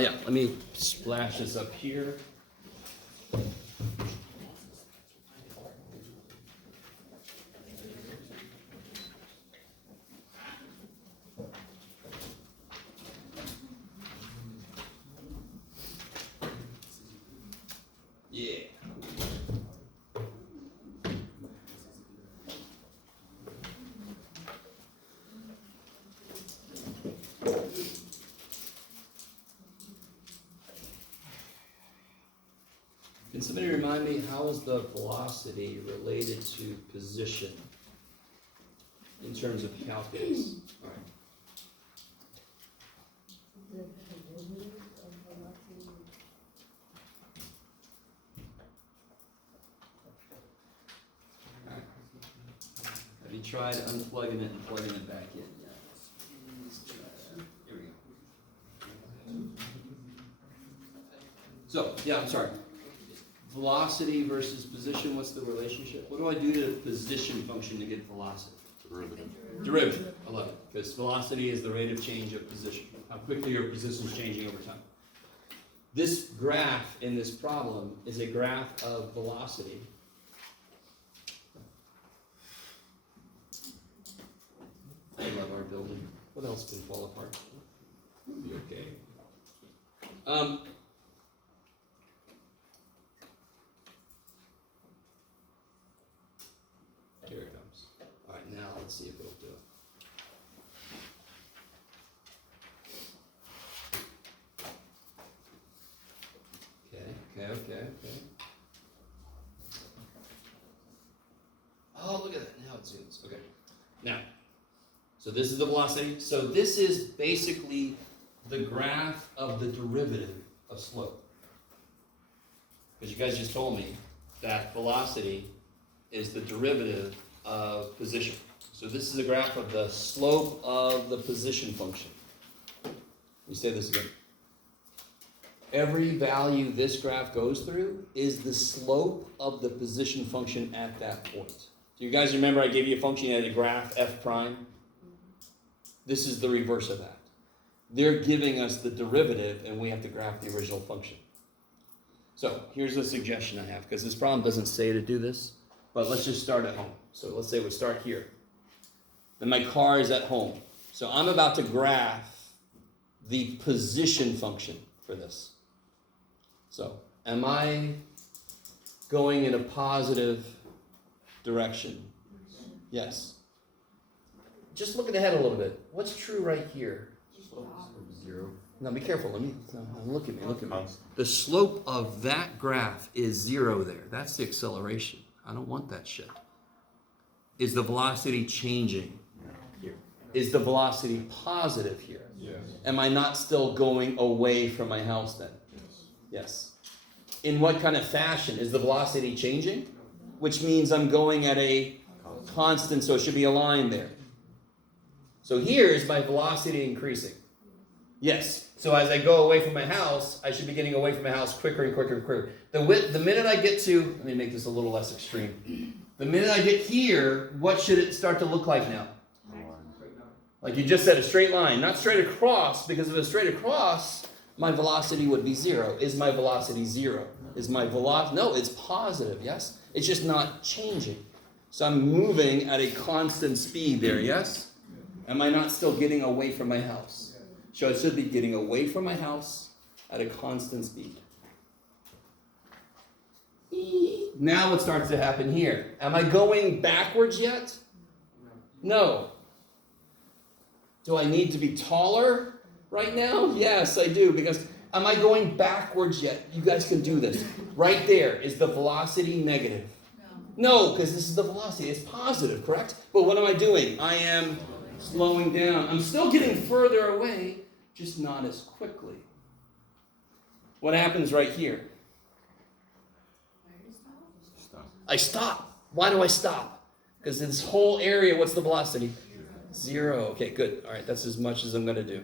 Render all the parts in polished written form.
Yeah, let me splash this up here. Yeah. Can somebody remind me, how is the velocity related to position in terms of calculus? All right. Have you tried unplugging it and plugging it back in? Yeah. Let's try that. Here we go. So, yeah, I'm sorry. Velocity versus position, what's the relationship? What do I do to the position function to get velocity? Derivative. I love it. Because velocity is the rate of change of position. How quickly your position is changing over time. This graph in this problem is a graph of velocity. I love our building. What else can fall apart? It'll be okay. Here it comes. All right, now let's see if it'll do it. Okay. Oh, look at that. Now it zooms. Okay. Now, so this is the velocity. So this is basically the graph of the derivative of slope. Because you guys just told me that velocity is the derivative of position. So this is a graph of the slope of the position function. Let me say this again. Every value this graph goes through is the slope of the position function at that point. Do you guys remember I gave you a function at a graph f prime? This is the reverse of that. They're giving us the derivative and we have to graph the original function. So here's a suggestion I have, because this problem doesn't say to do this, but let's just start at home. So let's say we start here. Then my car is at home. So I'm about to graph the position function for this. So am I going in a positive direction? Yes. Just looking ahead a little bit. What's true right here? Zero. Now be careful. Look at me. The slope of that graph is 0 there. That's the acceleration. I don't want that shit. Is the velocity changing here? Is the velocity positive here? Yes. Am I not still going away from my house then? Yes. In what kind of fashion? Is the velocity changing? Which means I'm going at a constant, so it should be a line there. So here is my velocity increasing. Yes. So as I go away from my house, I should be getting away from my house quicker and quicker and quicker. The minute I get to, let me make this a little less extreme. The minute I get here, what should it start to look like now? Like you just said, a straight line, not straight across, because if it's straight across, my velocity would be 0. Is my velocity 0? Is my velocity, no, it's positive, yes? It's just not changing. So I'm moving at a constant speed there, yes? Am I not still getting away from my house? So I should be getting away from my house at a constant speed. Now what starts to happen here? Am I going backwards yet? No. Do I need to be taller right now? Yes, I do, because am I going backwards yet? You guys can do this. Right there, is the velocity negative? No, because this is the velocity. It's positive, correct? But what am I doing? I am slowing down. I'm still getting further away, just not as quickly. What happens right here? I stop. Why do I stop? Because in this whole area, what's the velocity? 0. Okay, good. All right, that's as much as I'm going to do.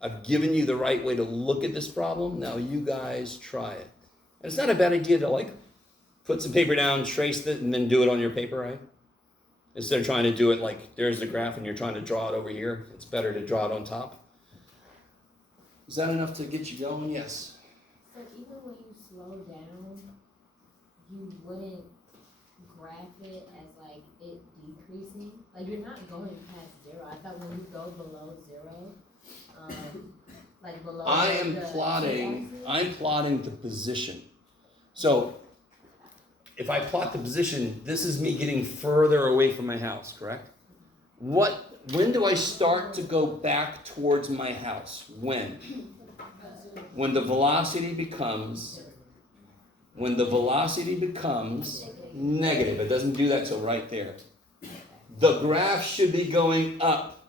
I've given you the right way to look at this problem. Now you guys try it. And it's not a bad idea to put some paper down, trace it, and then do it on your paper, right? Instead of trying to do it like there's the graph and you're trying to draw it over here, it's better to draw it on top. Is that enough to get you going? Yes. So even when you slow down, you wouldn't graph it as like it decreasing? Like you're not going past 0. I thought when you go below 0, like below I'm plotting the position. So if I plot the position, this is me getting further away from my house, correct? When do I start to go back towards my house? When? When the velocity becomes negative. It doesn't do that till right there. The graph should be going up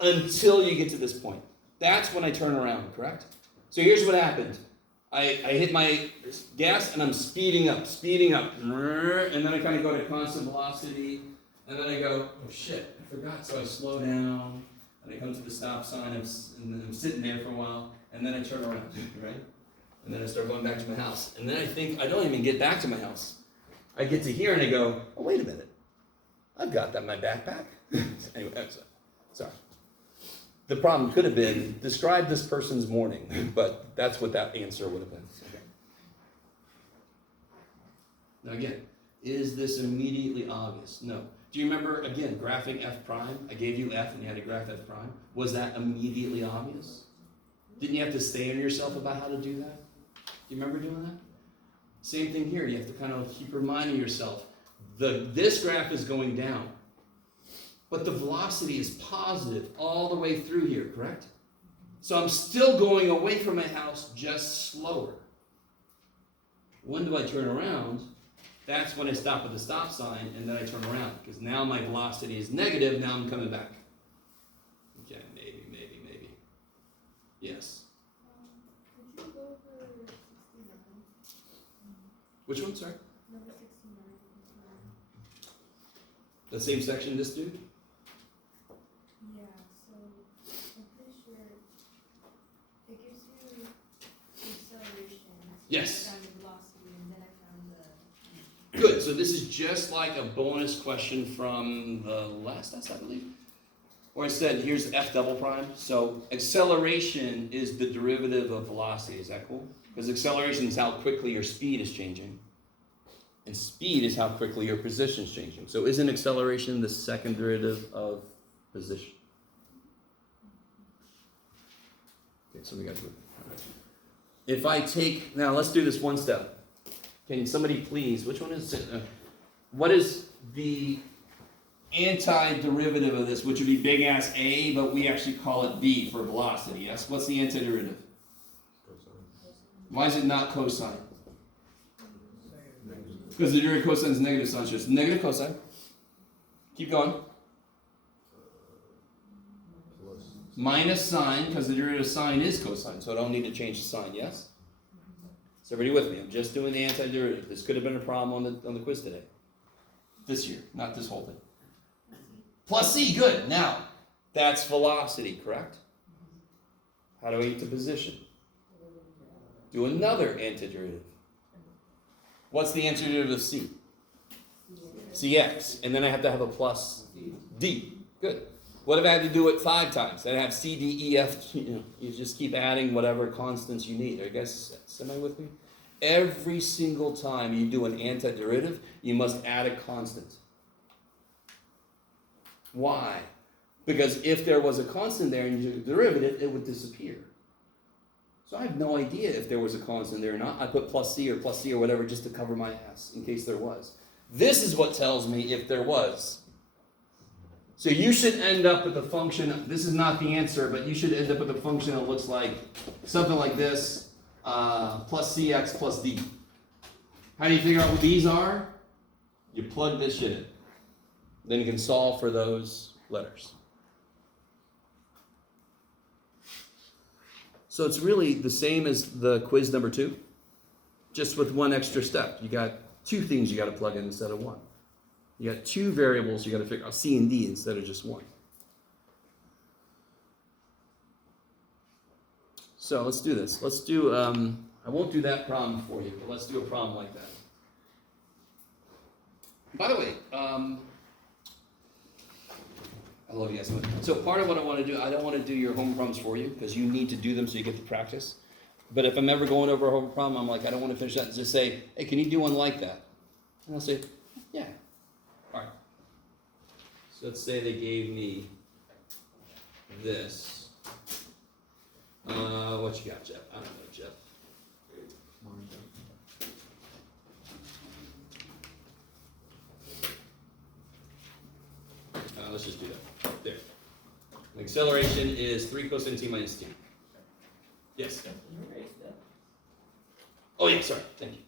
until you get to this point. That's when I turn around, correct? So here's what happened. I hit my gas and I'm speeding up, and then I kind of go to constant velocity, and then I go, oh shit, I forgot, so I slow down, and I come to the stop sign, and I'm sitting there for a while, and then I turn around, right? And then I start going back to my house, and then I think I don't even get back to my house. I get to here and I go, oh wait a minute, I've got that in my backpack. Anyway, I'm sorry. The problem could have been, describe this person's morning, but that's what that answer would have been. Okay. Now again, is this immediately obvious? No. Do you remember, again, graphing f prime? I gave you f and you had to graph f prime. Was that immediately obvious? Didn't you have to stay on yourself about how to do that? Do you remember doing that? Same thing here. You have to kind of keep reminding yourself, this graph is going down. But the velocity is positive all the way through here, correct? So I'm still going away from my house, just slower. When do I turn around? That's when I stop at the stop sign, and then I turn around, because now my velocity is negative, now I'm coming back. Okay, maybe. Yes. Could you go over 69? Which one, sorry? Number 69. The same section this dude? Yeah, so I'm pretty sure it gives you the acceleration. Yes. I found the velocity, and then I found the... Good, so this is just like a bonus question from the last test, I believe. Where I said, here's f double prime. So acceleration is the derivative of velocity. Is that cool? Because acceleration is how quickly your speed is changing. And speed is how quickly your position is changing. So isn't acceleration the second derivative of position? Okay, so we got to do it. All right. If I take, now let's do this one step. Can somebody please, which one is it? What is the antiderivative of this, which would be big ass A, but we actually call it B for velocity, yes? What's the antiderivative? Why is it not cosine? Because the derivative of cosine is negative sine, so it's negative cosine. Keep going. Minus sine, because the derivative of sine is cosine, so I don't need to change the sign, yes? Is everybody with me? I'm just doing the antiderivative. This could have been a problem on the quiz today. This year, not this whole thing. Plus c, good. Now, that's velocity, correct? How do I get to position? Do another antiderivative. What's the antiderivative of c? Cx. And then I have to have a plus d. Good. What if I had to do it 5 times? I'd have c, d, e, f. You just keep adding whatever constants you need. I guess, am I with me? Every single time you do an antiderivative, you must add a constant. Why? Because if there was a constant there and you took a derivative, it would disappear. So I have no idea if there was a constant there or not. I put plus c or whatever just to cover my ass in case there was. This is what tells me if there was. So you should end up with a function, this is not the answer, but you should end up with a function that looks like something like this, plus cx plus d. How do you figure out what these are? You plug this shit in. Then you can solve for those letters. So it's really the same as the quiz number 2, just with one extra step. You got 2 things you got to plug in instead of 1. You got 2 variables you got to figure out, C and D instead of just 1. So let's do this. Let's do, I won't do that problem for you, but let's do a problem like that. By the way, I love you guys so much. So part of what I want to do, I don't want to do your home problems for you because you need to do them so you get the practice. But if I'm ever going over a home problem, I'm like, I don't want to finish that and just say, hey, can you do one like that? And I'll say, yeah. All right. So let's say they gave me this. What you got, Jeff? I don't know, Jeff. Let's just do that. There. Acceleration is 3 cosine t minus t. Yes? Oh, yeah, sorry. Thank you.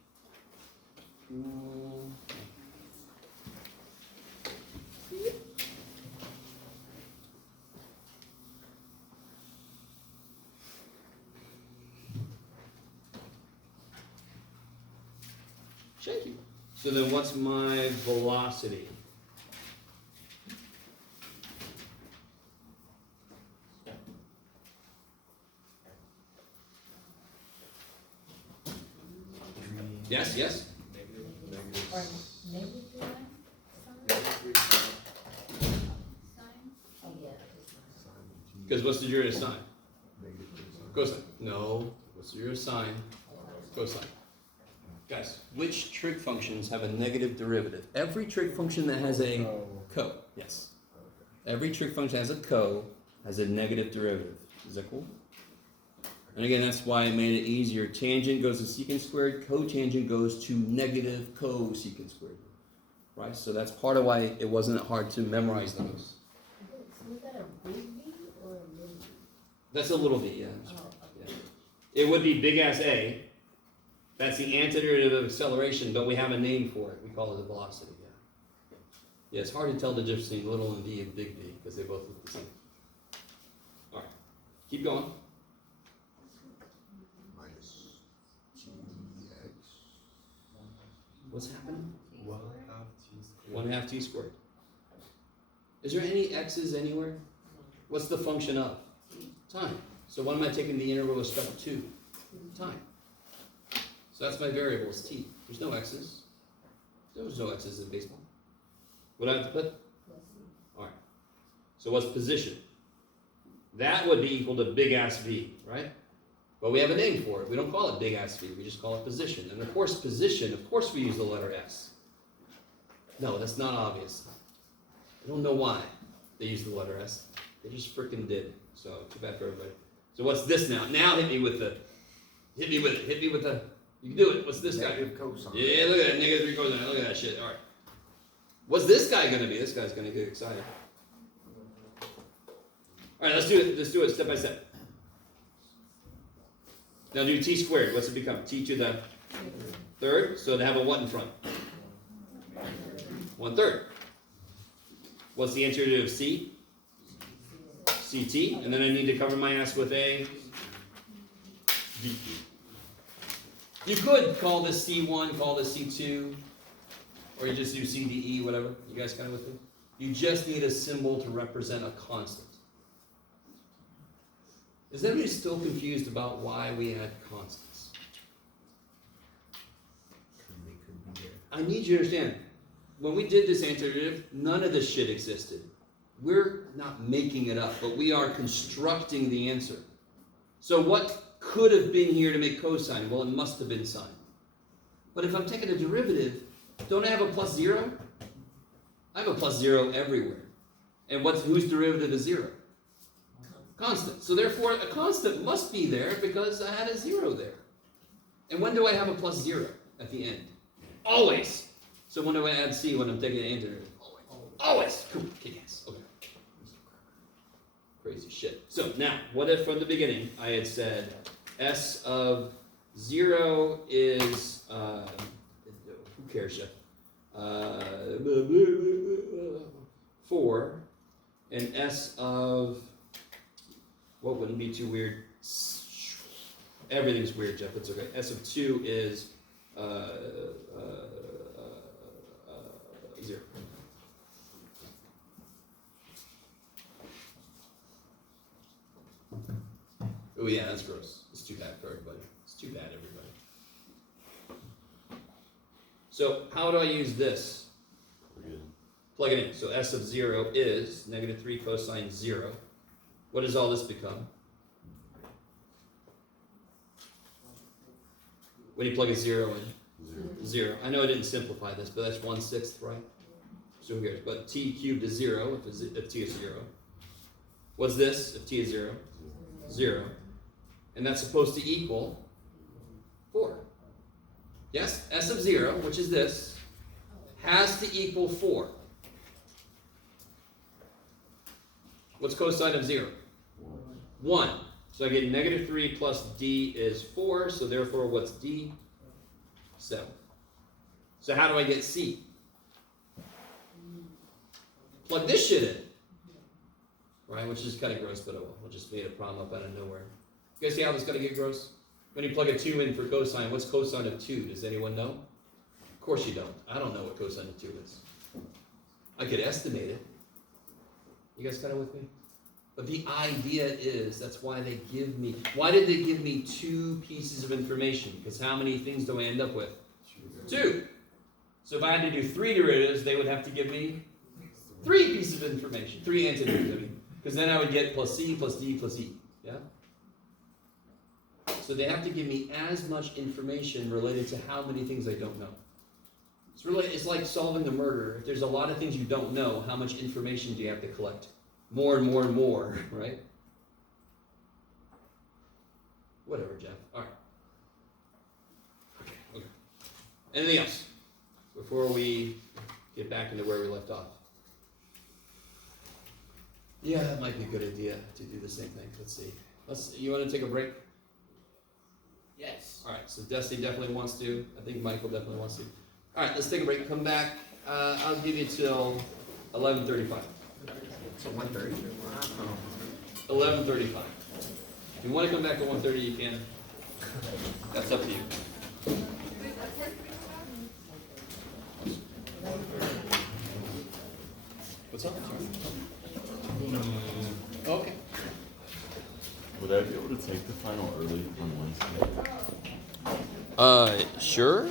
Thank you. So then what's my velocity? Yes, yes? Or negative sign? Oh, yeah. Because what's the derivative of sine? Cosine. No. What's the derivative of sine? Cosine. Guys, which trig functions have a negative derivative? Every trig function that has a co. Yes. Every trig function has a co, has a negative derivative. Is that cool? And again, that's why I made it easier. Tangent goes to secant squared, cotangent goes to negative cosecant squared. Right? So that's part of why it wasn't hard to memorize those. So was that a big V or a little V? That's a little v, yeah. Oh, okay. Yeah. It would be big ass A. That's the antiderivative of acceleration, but we have a name for it. We call it the velocity, yeah. Yeah, it's hard to tell the difference between little and v and big V because they both look the same. All right, keep going. Minus GX. What's happening? 1/2 t squared. 1/2 t squared. Is there any x's anywhere? What's the function of? Time. So what am I taking the interval with respect to? Time. So that's my variable, is t. There's no x's. There's no x's in baseball. What do I have to put? All right. So what's position? That would be equal to big ass V, right? But we have a name for it. We don't call it big ass V. We just call it position. And of course, position, of course we use the letter S. No, that's not obvious. I don't know why they use the letter S. They just freaking did. So too bad for everybody. So what's this now? Now hit me with the, hit me with it. Hit me with the, you can do it. What's this guy? Negative cosine. Yeah, look at that, negative 3 cosine. Look at that shit. All right. What's this guy going to be? This guy's going to get excited. All right, let's do it. Let's do it step by step. Now do t squared. What's it become? T to the third. So to have a what in front? 1/3. What's the antiderivative of c? Ct. And then I need to cover my ass with a v. You could call this C1, call this C2, or you just do CDE, whatever. You guys kind of with me? You just need a symbol to represent a constant. Is anybody still confused about why we had constants? I need you to understand, when we did this antiderivative, none of this shit existed. We're not making it up, but we are constructing the answer. So what could have been here to make cosine? Well, it must have been sine. But if I'm taking a derivative, don't I have a plus 0? I have a plus 0 everywhere. And whose derivative is 0? Constant. So therefore, a constant must be there because I had a 0 there. And when do I have a plus 0 at the end? Always. So when do I add c when I'm taking an antiderivative? Always. Cool. Kick ass. Okay. Crazy shit. So now, what if from the beginning I had said s of 0 is, who cares, Chef? 4, and s of, what wouldn't be too weird? Everything's weird, Jeff. It's okay. S of 2 is 0. Oh yeah, that's gross. It's too bad for everybody. It's too bad, everybody. So how do I use this? Plug it in. So S of 0 is negative 3 cosine 0. What does all this become? When you plug a 0 in? 0. I know I didn't simplify this, but that's 1/6, right? So who cares? But t cubed is 0 if t is 0. What's this if t is 0? 0. And that's supposed to equal 4. Yes? S of 0, which is this, has to equal 4. What's cosine of 0? 1. So I get negative 3 plus d is 4, so therefore what's d? 7. So how do I get c? Plug this shit in. Right, which is kind of gross, but oh well. We'll just made a problem up out of nowhere. You guys see how this is going to get gross? When you plug a 2 in for cosine, what's cosine of 2? Does anyone know? Of course you don't. I don't know what cosine of 2 is. I could estimate it. You guys kind of with me? But the idea is, that's why they give me, why did they give me 2 pieces of information? Because how many things do I end up with? 2. So if I had to do 3 derivatives, they would have to give me 3 pieces of information. 3 antiderivatives. Because then I would get plus c plus d plus e. Yeah? So they have to give me as much information related to how many things I don't know. It's like solving a murder. If there's a lot of things you don't know, how much information do you have to collect? More and more and more, right? Whatever, Jeff. All right. Okay. Anything else before we get back into where we left off? Yeah, that might be a good idea to do the same thing. Let's see. You want to take a break? Yes. All right. So Destiny definitely wants to. I think Michael definitely wants to. All right. Let's take a break. Come back. I'll give you till 11:35. So 1:30. Wow. 11:35. If you want to come back to 1:30, you can. That's up to you. What's up? Okay. Would I be able to take the final early on Wednesday? Sure.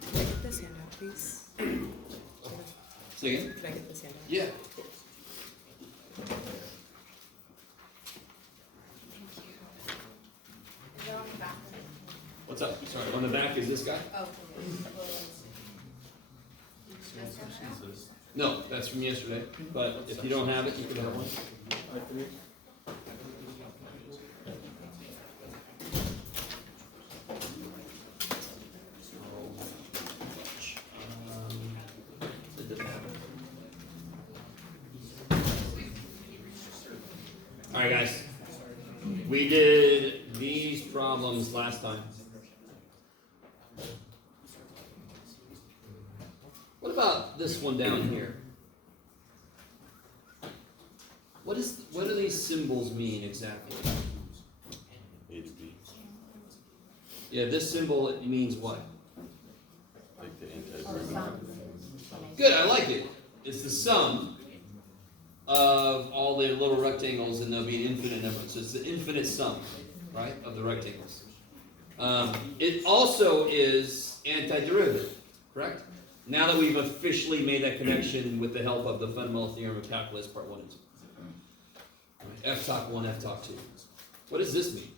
Can I get this handout, please? Say again? Can I get this handout? Yeah. What's up? Sorry, on the back is this guy? Oh, No, that's from yesterday. But if you don't have it, you can have one. All right, guys. We did these problems last time. What about this one down here? What do these symbols mean exactly? HB. Yeah, this symbol, it means what? Like the anti-derivative. Good, I like it. It's the sum of all the little rectangles, and there'll be an infinite number. So it's the infinite sum, right, of the rectangles. It also is antiderivative, correct? Now that we've officially made that connection with the help of the fundamental theorem of calculus, part 1 and 2. F talk 1, F talk 2. What does this mean?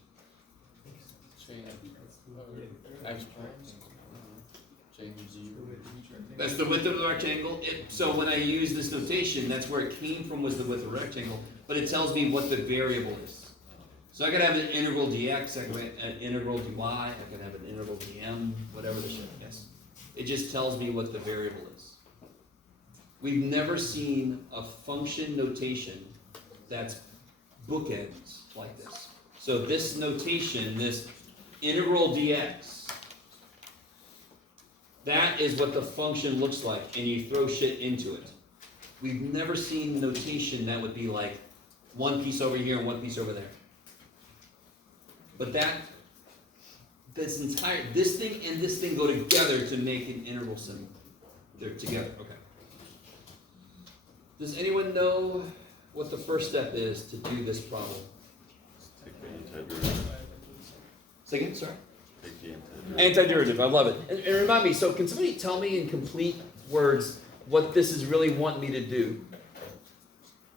That's the width of the rectangle. So when I use this notation, that's where it came from, was the width of the rectangle. But it tells me what the variable is. So I could have an integral dx, I could have an integral dy, I could have an integral dm, whatever the shit is. It just tells me what the variable is. We've never seen a function notation that's bookends like this. So this notation, this integral dx, that is what the function looks like, and you throw shit into it. We've never seen notation that would be like one piece over here and one piece over there. But this thing and this thing go together to make an integral symbol. They're together, okay. Does anyone know what the first step is to do this problem? Take the antiderivative. Say again, sorry? Take the antiderivative. Antiderivative, I love it. And remind me, so can somebody tell me in complete words what this is really wanting me to do?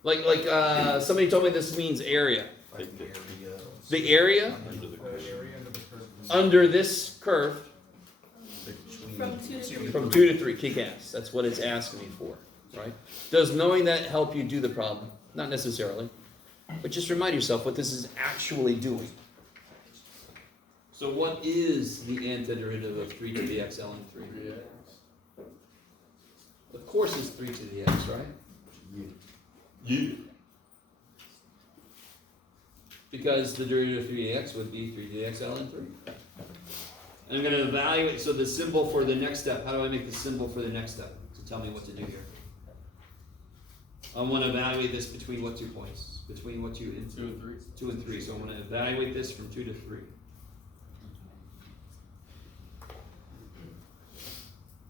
Like somebody told me this means area. Take the The area under the curve. under this curve From 2 to 3. from 2 to 3, kick ass. That's what it's asking me for, right? Does knowing that help you do the problem? Not necessarily. But just remind yourself what this is actually doing. So what is the antiderivative of 3 to the x ln 3? Of course it's 3 to the x, right? Yeah. Because the derivative of 3 to the x would be 3 to the x ln 3. And I'm going to evaluate, so the symbol for the next step, how do I make the symbol for the next step? To tell me what to do here. I want to evaluate this between what 2 points? Between what 2 and 3? 2 and 3. So I want to evaluate this from 2 to 3.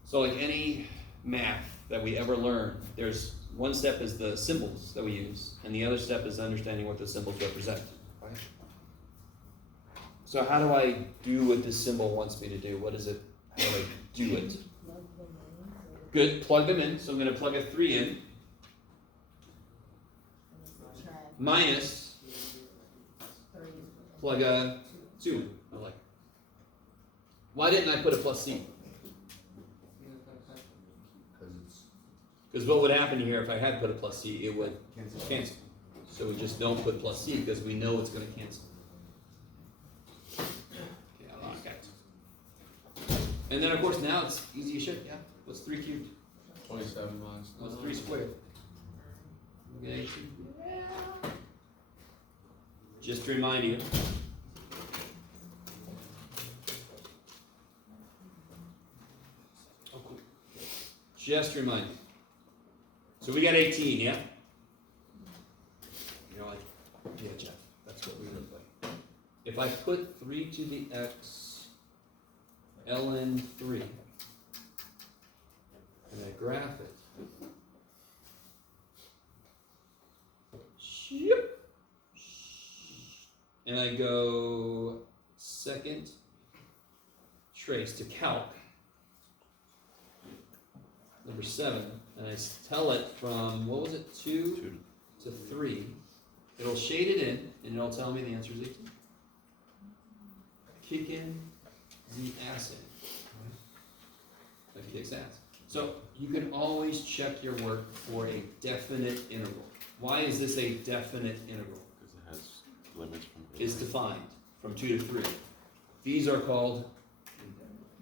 So like any math that we ever learn, there's one step is the symbols that we use, and the other step is understanding what the symbols represent. Right? So how do I do what this symbol wants me to do? What is it? How do I do it? Good, plug them in. So I'm going to plug a 3 in. Minus, plug a 2 in. I like. Why didn't I put a plus C? Because what would happen here if I had put a plus C, it would cancel. So we just don't put plus C because we know it's going to cancel. Okay, I like that. And then of course now it's easy as shit, yeah? What's 3 cubed? 27 minus. What's 3 squared? Okay. Just to remind you. Oh, cool. Just to remind you. So we got 18, yeah? You're like, yeah, Jeff, that's what we look like. If I put 3 to the x ln 3 and I graph it, and I go second trace to calc, number 7, and I tell it from, what was it, 2 to 3, it'll shade it in, and it'll tell me the answer is 18. Kicking the ass in. That kicks ass. So you can always check your work for a definite integral. Why is this a definite integral? Because it has limits from. It's defined from 2 to 3. These are called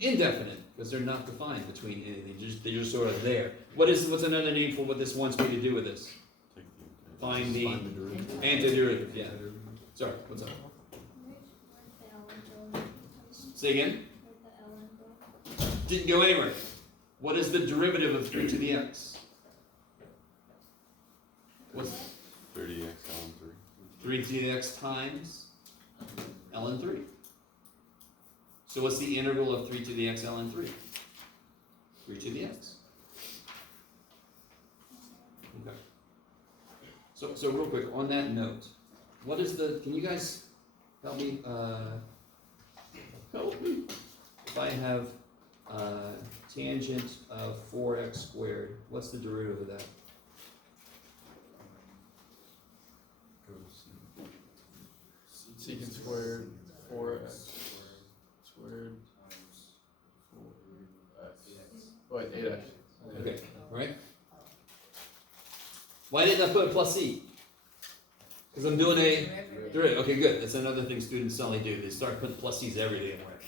indefinite because they're not defined between anything. They're just sort of there. What's another name for what this wants me to do with this? Find the antiderivative. Yeah. Sorry, what's up? Say again? Didn't go anywhere. What is the derivative of 3 to the x? What's 30x ln 3. 3 to the x times ln 3. So what's the integral of 3 to the x ln 3? 3 to the x. Okay. So real quick, on that note, what is can you guys help me, if I have tangent of 4x squared, what's the derivative of that? Secant squared, 4x squared, 4x. Oh, wait, 8x. Okay, right? Why didn't I put plus C? Because I'm doing a derivative. Okay, good. That's another thing students suddenly do. They start putting plus C's every day in work.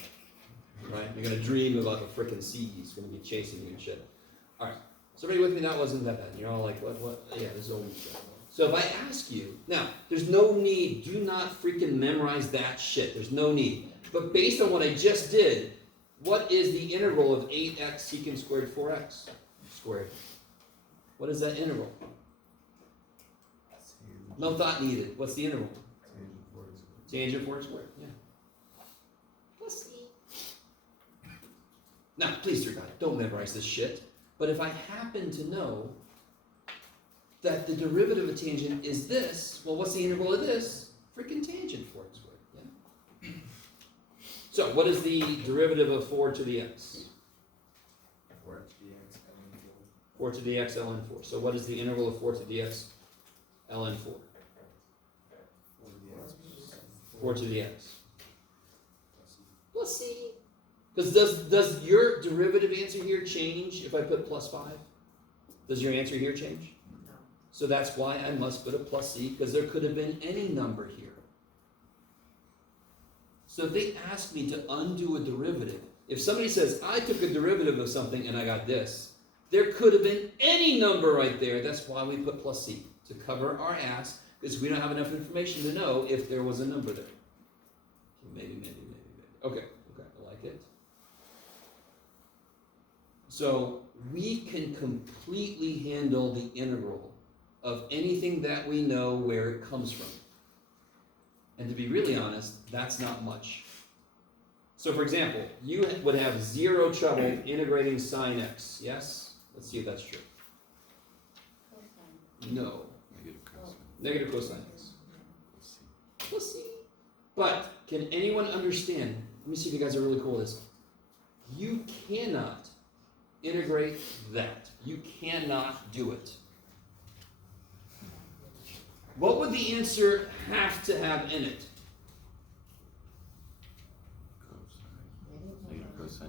Right? You're going to dream about the frickin' C. He's going to be chasing you and shit. Alright. So everybody with me? That wasn't that bad. You're all like, what? Yeah, this is old shit. So if I ask you, now, there's no need, do not freaking memorize that shit. There's no need. But based on what I just did, what is the integral of 8x secant squared 4x squared? What is that integral? No thought needed. What's the integral? Tangent 4x squared. Yeah. Plus E. Now, please, dear God, don't memorize this shit. But if I happen to know that the derivative of tangent is this. Well, what's the integral of this? Freaking tangent 4x squared. Yeah? So, what is the derivative of 4 to the x? 4 to the x ln 4 to the x ln 4. So, what is the integral of 4 to the x ln 4? 4 to the x. Plus c. Because does your derivative answer here change if I put plus 5? Does your answer here change? No. So that's why I must put a plus c, because there could have been any number here. So if they ask me to undo a derivative, if somebody says, I took a derivative of something and I got this, there could have been any number right there. That's why we put plus c, to cover our ass, because we don't have enough information to know if there was a number there. Maybe. Okay, I like it. So we can completely handle the integral of anything that we know where it comes from. And to be really honest, that's not much. So for example, you would have zero trouble integrating sine x, yes? Let's see if that's true. No. Negative cosine x. Plus c. But can anyone understand? Let me see if you guys are really cool with this. You cannot integrate that. You cannot do it. What would the answer have to have in it?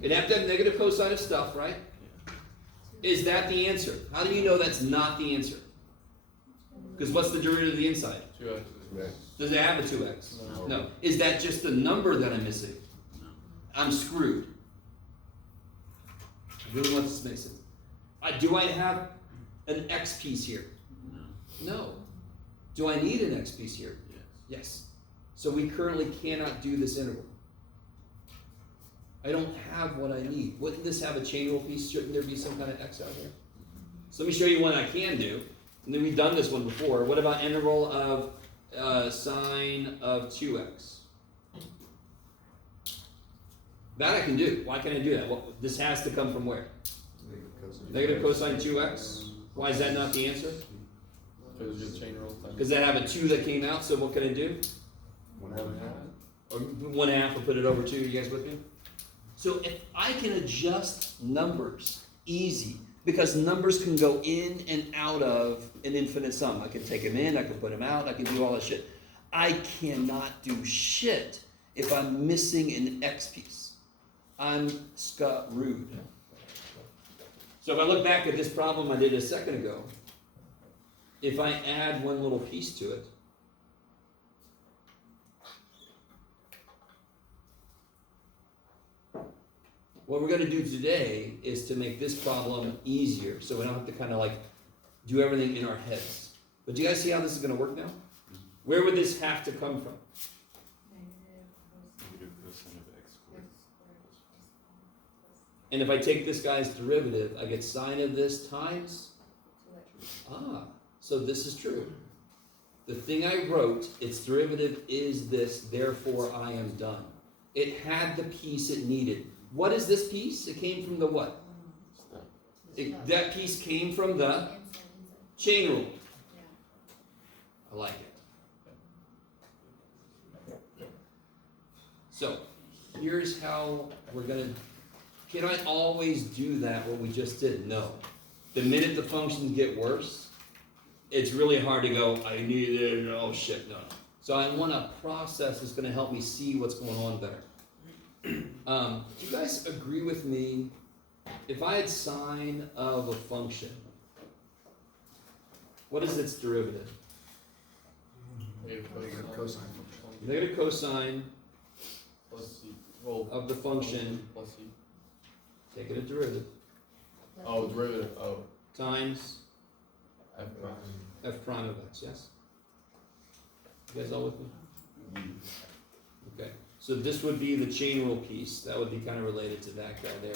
It'd have to have negative cosine of stuff, right? Is that the answer? How do you know that's not the answer? Because what's the derivative of the inside? 2x. Does it have a 2x? No. No. Is that just the number that I'm missing? No. I'm screwed. I really want this to make sense. Do I have an x piece here? No. No. Do I need an x piece here? Yes. Yes. So we currently cannot do this integral. I don't have what I need. Wouldn't this have a chain rule piece? Shouldn't there be some kind of x out here? So let me show you one I can do. And then we've done this one before. What about integral of sine of 2x? That I can do. Why can I do that? Well, this has to come from where? Negative cosine 2x. Why is that not the answer? Because it's just chain rule thing. Because I have a 2 that came out, so what can I do? 1/2. Or 1/2 or put it over 2, you guys with me? So if I can adjust numbers, easy, because numbers can go in and out of an infinite sum. I can take them in, I can put them out, I can do all that shit. I cannot do shit if I'm missing an x piece. I'm screwed. So if I look back at this problem I did a second ago, if I add one little piece to it, what we're going to do today is to make this problem easier, so we don't have to kind of like do everything in our heads. But do you guys see how this is going to work now? Where would this have to come from? Negative cosine of x squared. And if I take this guy's derivative, I get sine of this times? So this is true. The thing I wrote, its derivative is this, therefore I am done. It had the piece it needed. What is this piece? It came from the what? That piece came from the chain rule. I like it. So, here's how we're going to... Can I always do that what we just did? No. The minute the functions get worse, it's really hard to go, I need it, oh shit, no. So I want a process that's going to help me see what's going on better. Do you guys agree with me? If I had sine of a function, what is its derivative? Negative cosine. Negative cosine Plus c. Well, of the function, plus c. take it a derivative, Oh, derivative. Oh, times f prime. f prime of x, yes? You guys all with me? Okay, so this would be the chain rule piece. That would be kind of related to that guy there.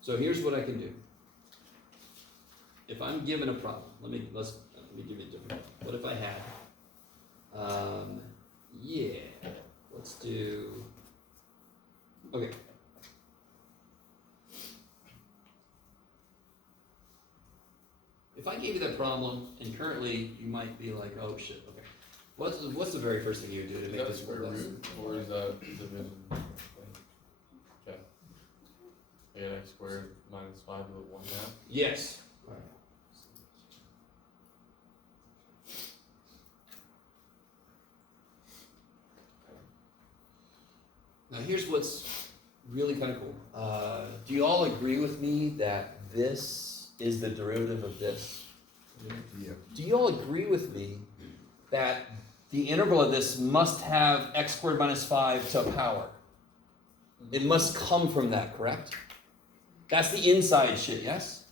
So here's what I can do. If I'm given a problem, let me give you a different one. What if I had, let's do, okay. If I gave you that problem, and currently you might be like, oh shit, okay. What's the very first thing you would do to Is make that this square work? root, or is that division? Okay. Yeah, x squared minus 5 to the 1/2. Yes. Now here's what's really kind of cool. Do you all agree with me that this is the derivative of this? Yeah. Do you all agree with me that the integral of this must have x squared minus 5 to a power? It must come from that, correct? That's the inside shit, yes?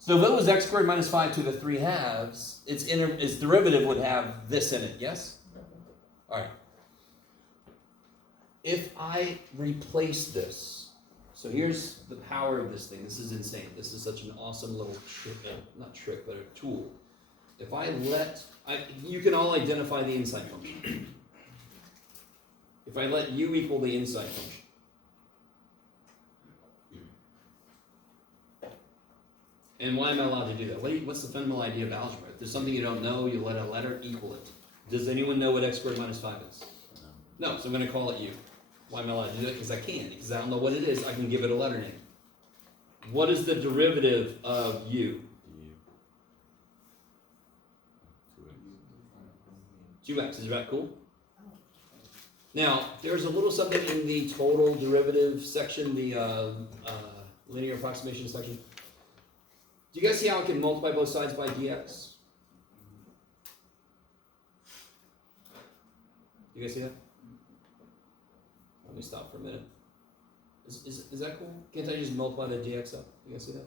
So if it was x squared minus 5 to the 3/2, its derivative would have this in it, yes? All right. If I replace this, so here's the power of this thing. This is insane. This is such an awesome little trick, not trick, but a tool. If I you can all identify the inside function. If I let u equal the inside function. And why am I allowed to do that? What's the fundamental idea of algebra? If there's something you don't know, you let a letter equal it. Does anyone know what x squared minus 5 is? No, so I'm going to call it u. Why am I allowed to do it? Because I can. Because I don't know what it is, I can give it a letter name. What is the derivative of u? 2x. Is that cool? Now, there's a little something in the total derivative section, the linear approximation section. Do you guys see how I can multiply both sides by dx? You guys see that? Let me stop for a minute. Is that cool? Can't I just multiply the dx up? You guys see that?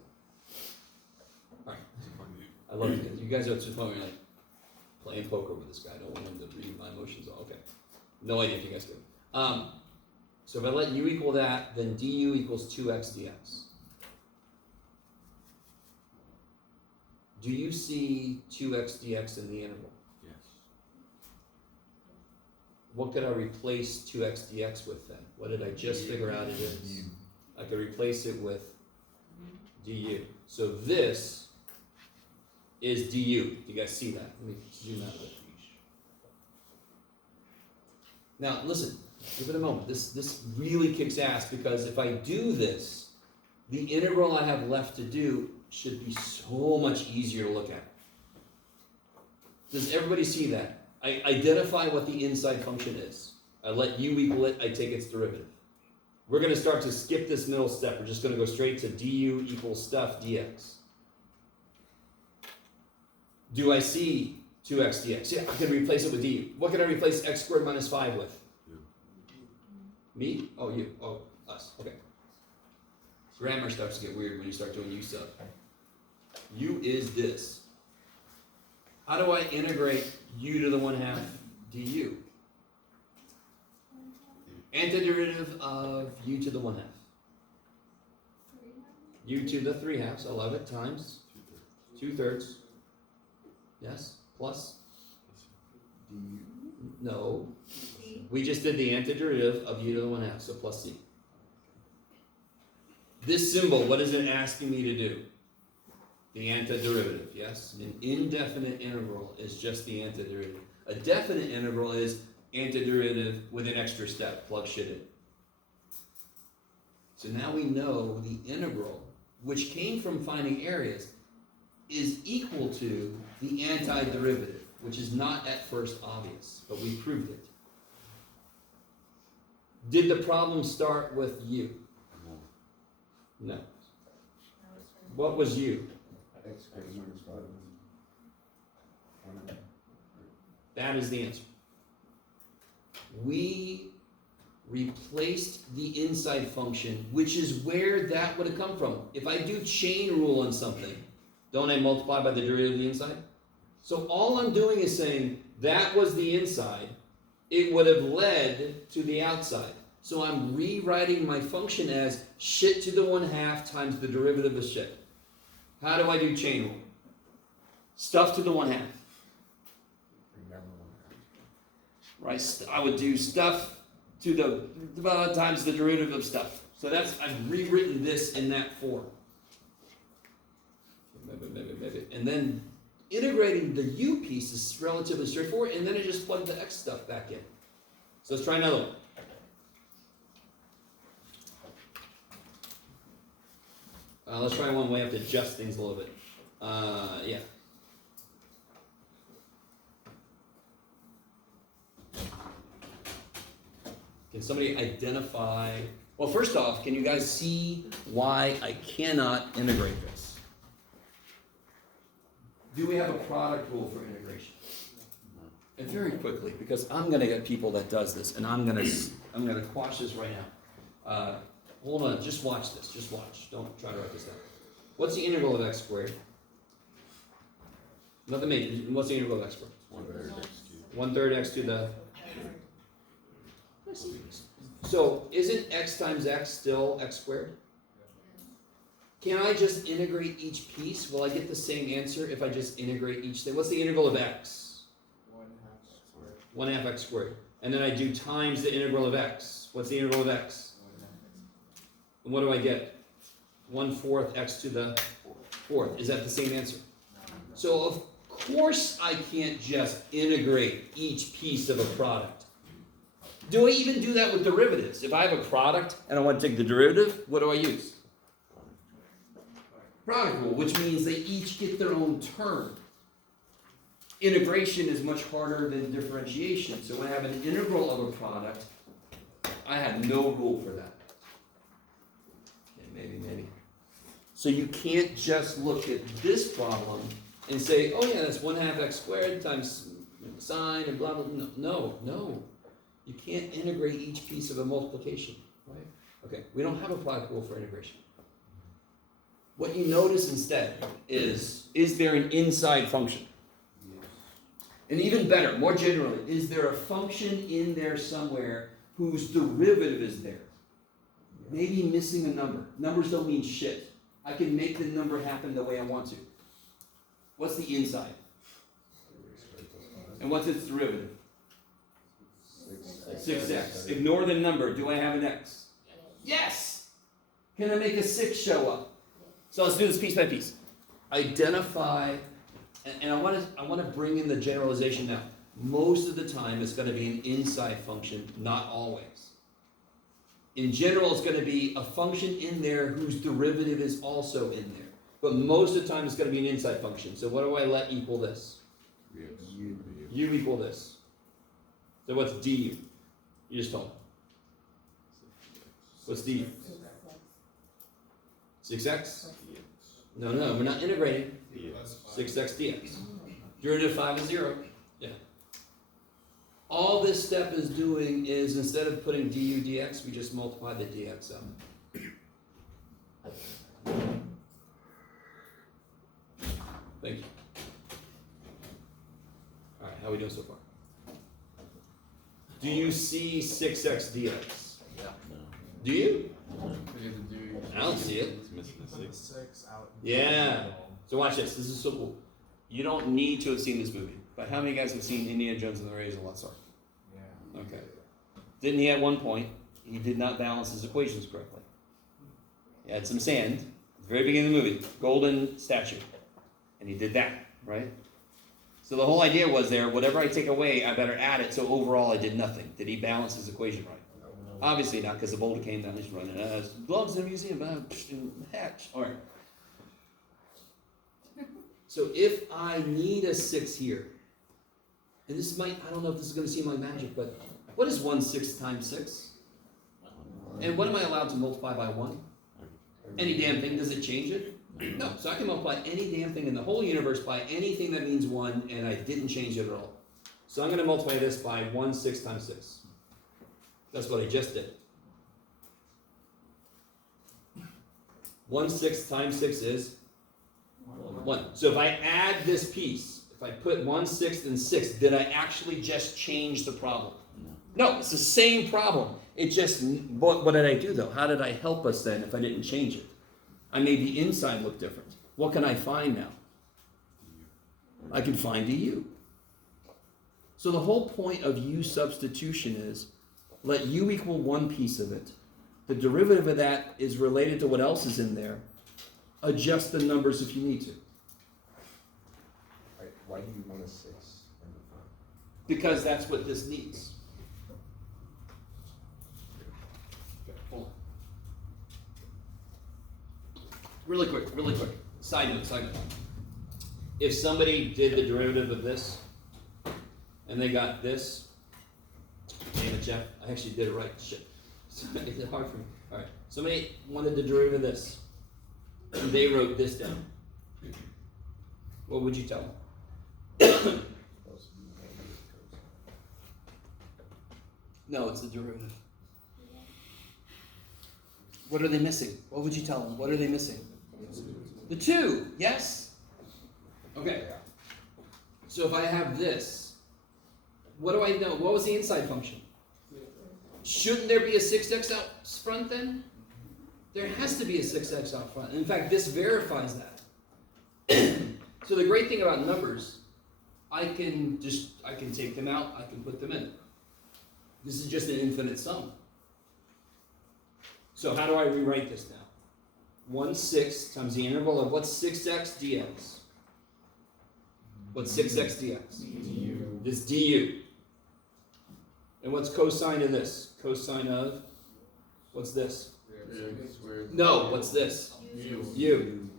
Alright. I love you guys. You guys are at the point where you're like playing poker with this guy. I don't want him to read my emotions. Okay. No idea if you guys do. So if I let u equal that, then du equals 2x dx. Do you see 2x dx in the integral? Yes. What could I replace 2x dx with then? What did I just figure out it is? I could replace it with du. So this is du. Do you guys see that? Let me zoom out a bit. Now listen, give it a moment. This really kicks ass because if I do this, the integral I have left to do should be so much easier to look at. Does everybody see that? I identify what the inside function is. I let u equal it, I take its derivative. We're going to start to skip this middle step. We're just going to go straight to du equals stuff dx. Do I see 2x dx? Yeah, I can replace it with du. What can I replace x squared minus 5 with? Me? Oh, you. Oh, us. Okay. Grammar starts to get weird when you start doing u-sub. U is this. How do I integrate u to the 1/2 du? Antiderivative of u to the 1/2. U to the 3/2, I love it, times 2/3. Yes, plus? No. We just did the antiderivative of u to the 1/2, so plus c. This symbol, what is it asking me to do? The antiderivative, yes? An indefinite integral is just the antiderivative. A definite integral is antiderivative with an extra step, plug shit in. So now we know the integral, which came from finding areas, is equal to the antiderivative, which is not at first obvious, but we proved it. Did the problem start with u? No. What was u? That is the answer. We replaced the inside function, which is where that would have come from. If I do chain rule on something, don't I multiply by the derivative of the inside? So all I'm doing is saying that was the inside. It would have led to the outside. So I'm rewriting my function as shit to the 1/2 times the derivative of shit. How do I do chain rule? Stuff to the 1/2. Right? I would do stuff to the times the derivative of stuff. So I've rewritten this in that form. Maybe. And then integrating the u piece is relatively straightforward, and then I just plug the x stuff back in. So let's try another one. Let's try one where I have to adjust things a little bit. Yeah. Can somebody identify? Well, first off, can you guys see why I cannot integrate this? Do we have a product rule for integration? And very quickly, because I'm going to get people that does this, and I'm going to quash this right now. Hold on, just watch this. Just watch. Don't try to write this down. What's the integral of x squared? Nothing major. What's the integral of x squared? 1/3 x to the. So isn't x times x still x squared? Can I just integrate each piece? Will I get the same answer if I just integrate each thing? What's the integral of x? 1/2 x squared. And then I do times the integral of x. What's the integral of x? And what do I get? 1/4 x to the 4th. Is that the same answer? So of course I can't just integrate each piece of a product. Do I even do that with derivatives? If I have a product and I want to take the derivative, what do I use? Product rule, which means they each get their own term. Integration is much harder than differentiation. So when I have an integral of a product, I have no rule for that. Okay, maybe. So you can't just look at this problem and say, oh yeah, that's 1/2 x squared times sine and blah, blah, blah. No. You can't integrate each piece of a multiplication, right? Okay, we don't have a product rule for integration. What you notice instead is there an inside function? And even better, more generally, is there a function in there somewhere whose derivative is there? Maybe missing a number. Numbers don't mean shit. I can make the number happen the way I want to. What's the inside? And what's its derivative? 6x. Ignore the number. Do I have an x? Yes! Can I make a 6 show up? So let's do this piece by piece. Identify, and I want to bring in the generalization now. Most of the time it's going to be an inside function, not always. In general, it's going to be a function in there whose derivative is also in there. But most of the time it's going to be an inside function. So what do I let equal this? U equal this. So what's du? You just told me. What's du? 6x? No, we're not integrating. 6x dx. Derivative of 5 is 0. Yeah. All this step is doing is, instead of putting du dx, we just multiply the dx up. Thank you. All right, how are we doing so far? Do you see 6x dx? Yeah. Do you? We get to do. I don't see it. It's missing the 6. Yeah. So watch this. This is so cool. You don't need to have seen this movie, but how many guys have seen Indiana Jones and the Raiders of the Lost Ark? Yeah. Okay. Didn't he at one point, he did not balance his equations correctly. He had some sand at the very beginning of the movie, golden statue. And he did that, right? So the whole idea was there, whatever I take away, I better add it, so overall I did nothing. Did he balance his equation right? Obviously not, because the boulder came down, he's running. Gloves in the museum, hatch. All right. So if I need a 6 here, and this might, I don't know if this is going to seem like magic, but what is 1/6 times 6? And what am I allowed to multiply by 1? Any damn thing. Does it change it? No. So I can multiply any damn thing in the whole universe by anything that means 1, and I didn't change it at all. So I'm going to multiply this by 1/6 times 6. That's what I just did. 1/6 times 6 is 1. So if I add this piece, if I put 1/6 and 6, did I actually just change the problem? No, it's the same problem. It just, what did I do though? How did I help us then if I didn't change it? I made the inside look different. What can I find now? I can find du. So the whole point of u-substitution is, let u equal one piece of it. The derivative of that is related to what else is in there. Adjust the numbers if you need to. Why do you want a 6 in the front? Because that's what this needs. Hold on. Really quick. Side note. If somebody did the derivative of this, and they got this, damn it, Jeff, I actually did it right. Shit. It's hard for me. All right. Somebody wanted the derivative of this, and they wrote this down. What would you tell them? No, it's the derivative. What are they missing? What would you tell them? What are they missing? The 2, yes? Okay. So if I have this, what do I know? What was the inside function? Shouldn't there be a 6x out front then? There has to be a 6x out front. In fact, this verifies that. So the great thing about numbers, I can take them out, I can put them in. This is just an infinite sum. So how do I rewrite this now? 1/6 times the integral of what's 6x dx? What's 6x dx? du. This du. And what's cosine of this? Cosine of, what's this? 3x squared. No, what's this? U. U.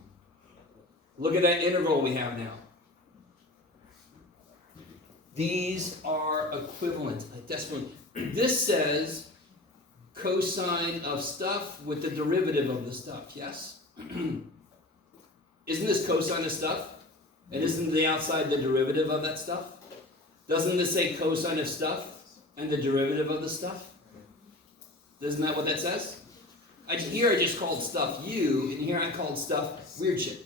Look at that integral we have now. These are equivalent. This says cosine of stuff with the derivative of the stuff, yes? Isn't this cosine of stuff? And isn't the outside the derivative of that stuff? Doesn't this say cosine of stuff and the derivative of the stuff? Isn't that what that says? Here I just called stuff u, and here I called stuff weird shit.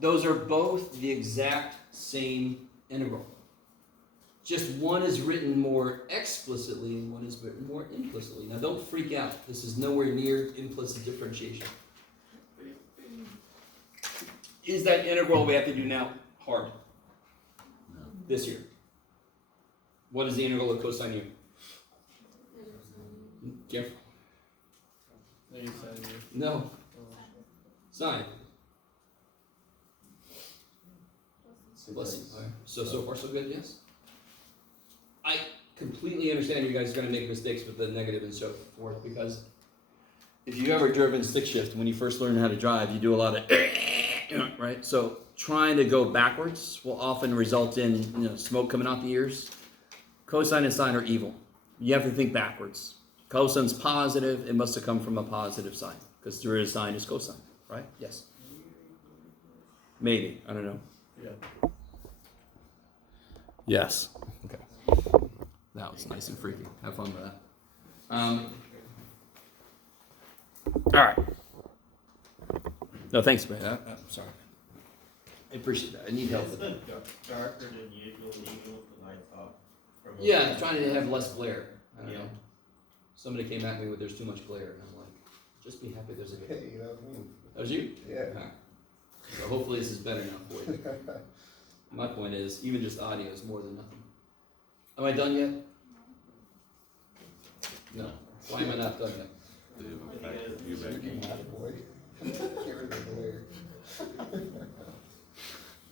Those are both the exact same integral. Just one is written more explicitly and one is written more implicitly. Now don't freak out. This is nowhere near implicit differentiation. Is that integral we have to do now hard? No. This year. What is the integral of cosine u? Careful. No. Sine. Bless you. All right. So far so good, yes? I completely understand you guys are going to make mistakes with the negative and so forth, because if you've ever driven stick shift, when you first learn how to drive, you do a lot of right? So trying to go backwards will often result in smoke coming out the ears. Cosine and sine are evil. You have to think backwards. Cosine's positive, it must have come from a positive sign, because derivative of sine is cosine, right? Yes. Maybe, I don't know. Yeah. Yes. Okay. That was nice and freaky. Have fun with that. All right. No, thanks, man. I'm sorry. I appreciate that. I need help with that. Darker than usual equal the lights off. Yeah, trying to have less glare. I don't Yeah. know. Somebody came at me with there's too much glare, and I'm like, just be happy there's a glare. Hey, that was me. That was you? Yeah. All right. So hopefully this is better now for you. My point is, even just audio is more than nothing. Am I done yet? No. Why am I not done yet? You back. Attaboy. Get rid of the glare.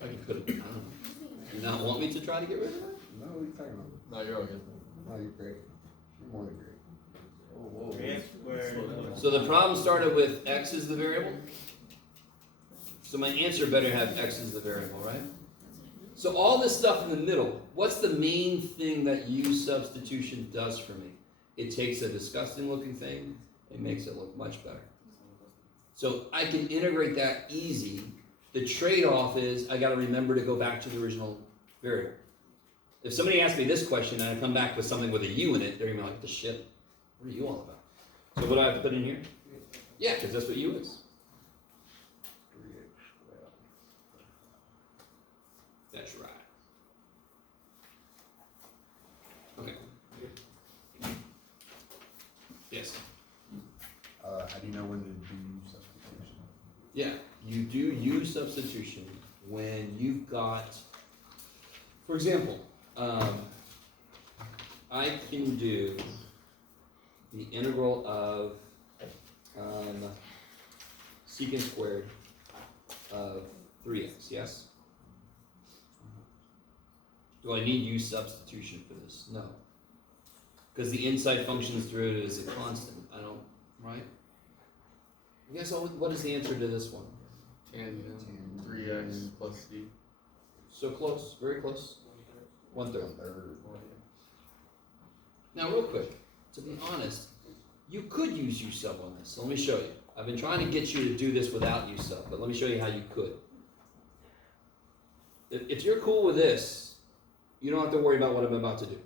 I could have. Do you not want me to try to get rid of that? No, what are you talking about? No, you're all good. No, you're great. You're more than great. Whoa. 3x squared. So the problem started with x is the variable. So my answer better have x as the variable, right? So all this stuff in the middle, what's the main thing that u-substitution does for me? It takes a disgusting looking thing and makes it look much better. So I can integrate that easy. The trade-off is I got to remember to go back to the original variable. If somebody asks me this question and I come back with something with a u in it, they're going to be like, the shit, what are you all about? So what do I have to put in here? Yeah, because that's what u is. That's right. Okay. Yes. How do you know when to do substitution? Yeah, you do use substitution when you've got, for example, I can do the integral of secant squared of 3x, yes? Do I need u substitution for this? No. Because the inside function's derivative is a constant. I don't, right? You guys, what is the answer to this one? Tan 3x plus c. So close, very close. 1/3. Third. Now, real quick, to be honest, you could use u sub on this. So let me show you. I've been trying to get you to do this without u sub, but let me show you how you could. If you're cool with this, you don't have to worry about what I'm about to do.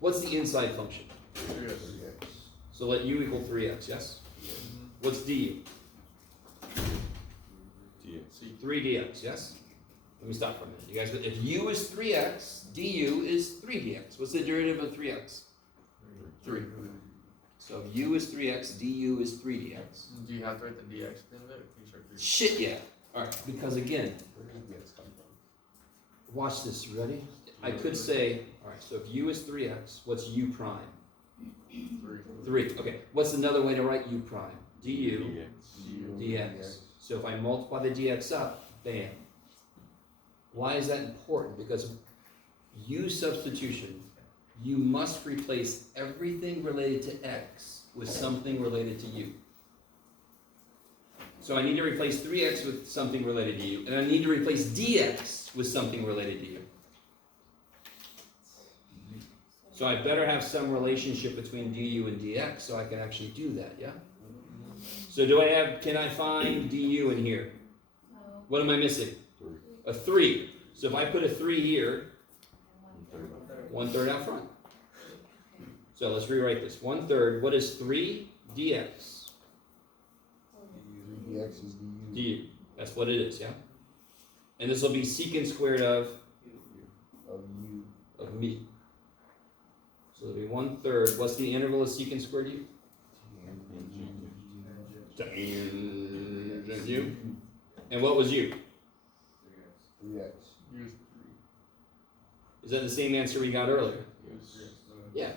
What's the inside function? 3x. So let u equal 3x, yes? What's du? c. 3dx, yes? Let me stop for a minute. You guys, if u is 3x, du is 3dx. What's the derivative of 3x? 3. So if u is 3x, du is 3dx. Do you have to write the dx at the end of it, or can you start 3? Shit, yeah. Alright, because again, Where does the X come from? watch this, you ready? I could say, alright, so if u is 3x, what's u prime? 3. Okay, what's another way to write u prime? du dx. So if I multiply the dx up, bam. Why is that important? Because u substitution, you must replace everything related to x with something related to u. So I need to replace 3x with something related to u, and I need to replace dx with something related to u. So I better have some relationship between du and dx so I can actually do that, yeah? So can I find du in here? What am I missing? A 3. So if I put a 3 here, 1/3 out front. So let's rewrite this. 1/3, what is 3 dx? 3dx is du. du. That's what it is, yeah? And this will be secant squared of Of u. me. So it'll be 1/3. What's the interval of secant squared u? Tangent u. And what was u? 3x. Use Is that the same answer we got earlier? 3. Yeah.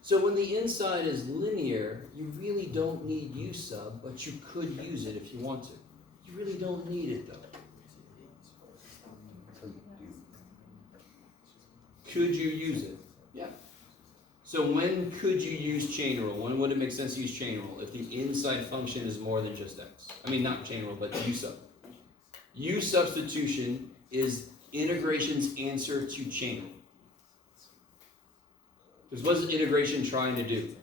So when the inside is linear, you really don't need u sub, but you could use it if you want to. You really don't need it though. Until you do. Could you use it? Yeah. So when could you use chain rule? When would it make sense to use chain rule? If the inside function is more than just x. I mean, not chain rule, but u sub. U substitution is integration's answer to chain rule. Because what is integration trying to do?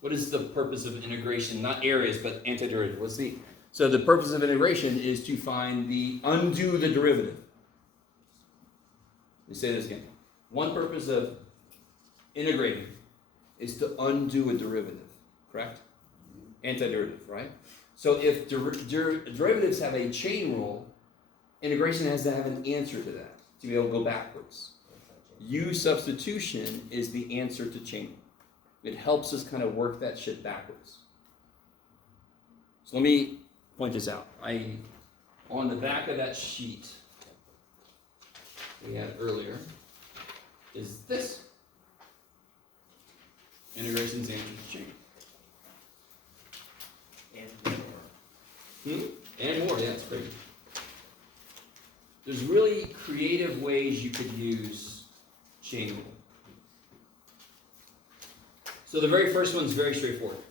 What is the purpose of integration? Not areas, but antiderivative. So the purpose of integration is to undo the derivative. Let me say this again. One purpose of integrating is to undo a derivative, correct? Antiderivative, right? So if derivatives have a chain rule, integration has to have an answer to that, to be able to go backwards. U substitution is the answer to chain rule. It helps us kind of work that shit backwards. So let me point this out. On the back of that sheet we had earlier is this. Integration's answer to chain. And more, yeah, that's great. There's really creative ways you could use chain rule. So the very first one's very straightforward.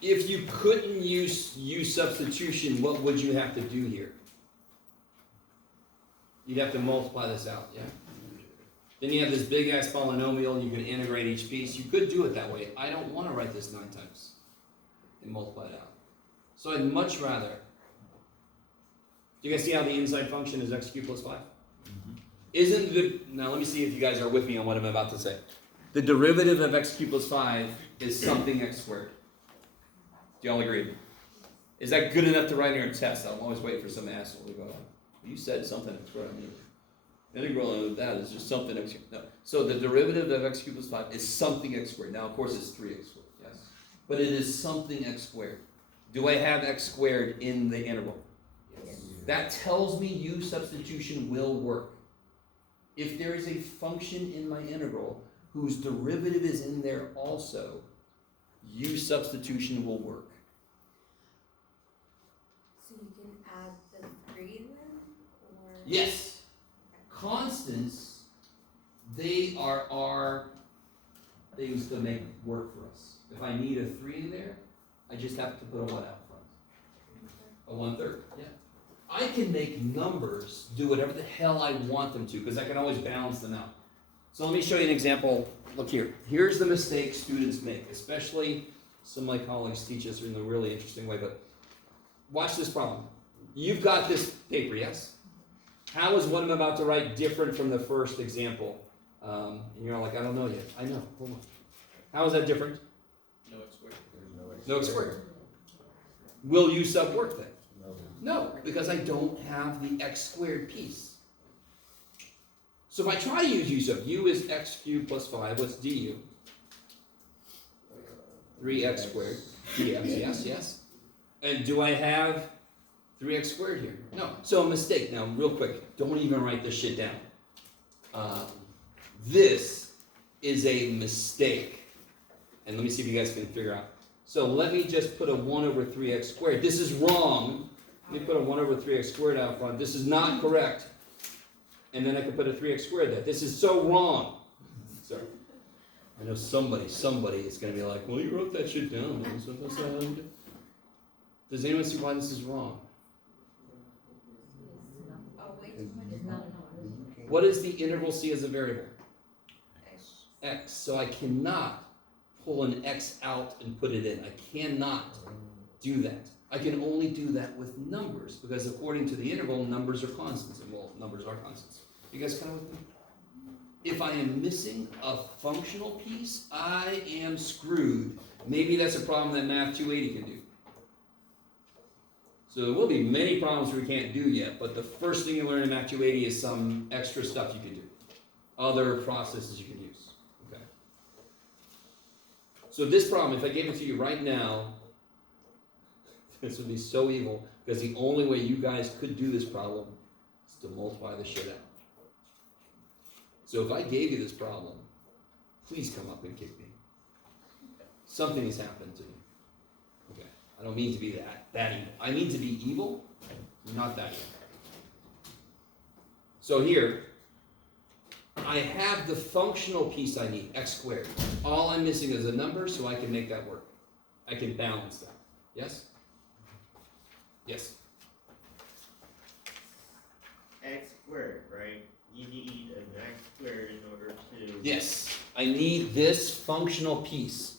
If you couldn't use U substitution, what would you have to do here? You'd have to multiply this out, yeah? Then you have this big ass polynomial, and you can integrate each piece. You could do it that way. I don't want to write this 9 times and multiply it out. So I'd much rather. Do you guys see how the inside function is x cubed plus 5? Now let me see if you guys are with me on what I'm about to say. The derivative of x cubed plus 5 is something x squared. Do y'all agree? Is that good enough to write in your test? I'm always waiting for some asshole to go, you said something x squared. Integral of that is just something x cubed. No. So the derivative of x cubed plus 5 is something x squared. Now, of course, it's 3x squared, yes? But it is something x squared. Do I have x squared in the interval? Yes. That tells me U substitution will work. If there is a function in my integral whose derivative is in there also, U substitution will work. you can add the 3 then, or? Yes. Constants, they are our things to make work for us. If I need a 3 in there, I just have to put a what out front? A 1/3, yeah. I can make numbers do whatever the hell I want them to, because I can always balance them out. So let me show you an example. Look here. Here's the mistake students make, especially some of my colleagues teach us in a really interesting way, but watch this problem. You've got this paper, yes? How is what I'm about to write different from the first example? And you're all like, I don't know yet. I know, hold on. How is that different? No X squared. There's No X squared. Will u sub work then? No. No, because I don't have the x squared piece. So if I try to use u sub, u is x cubed plus 5, what's du? 3x squared, dx, yes, yes. And do I have 3x squared here? No. So a mistake. Now, real quick, don't even write this shit down. This is a mistake. And let me see if you guys can figure out. So let me just put a 1 over 3x squared. This is wrong. Let me put a 1 over 3x squared out front. This is not correct. And then I can put a 3x squared there. This is so wrong. Sorry. I know somebody is going to be like, well, you wrote that shit down. Does anyone see why this is wrong? Oh, wait, It's not an R. What is the integral c as a variable? X. X. So I cannot pull an x out and put it in. I cannot do that. I can only do that with numbers, because according to the integral, numbers are constants. And well, numbers are constants. You guys kind of with me? If I am missing a functional piece, I am screwed. Maybe that's a problem that Math 280 can do. So there will be many problems we can't do yet, but the first thing you learn in Math 280 is some extra stuff you can do. Other processes you can use. Okay. So this problem, if I gave it to you right now, this would be so evil, because the only way you guys could do this problem is to multiply the shit out. So if I gave you this problem, please come up and kick me. Something has happened to me. Okay. I don't mean to be that evil. I mean to be evil, not that evil. So here, I have the functional piece I need, x squared. All I'm missing is a number, so I can make that work. I can balance that. Yes? Yes. X squared, right? You need an X squared in order to. Yes. I need this functional piece.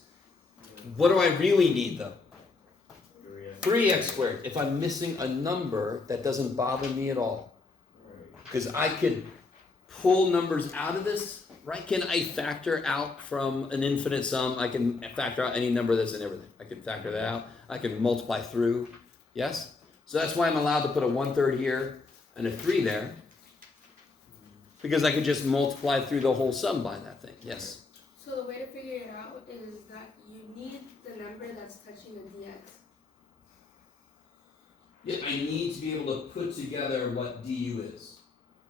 What do I really need though? 3x squared. If I'm missing a number, that doesn't bother me at all. Because I could pull numbers out of this, right? Can I factor out from an infinite sum? I can factor out any number that's in everything. I can factor that out. I can multiply through. Yes? So that's why I'm allowed to put a 1/3 here and a 3 there. Because I could just multiply through the whole sum by that thing. Yes? So the way to figure it out is that you need the number that's touching the dx. Yeah, I need to be able to put together what du is.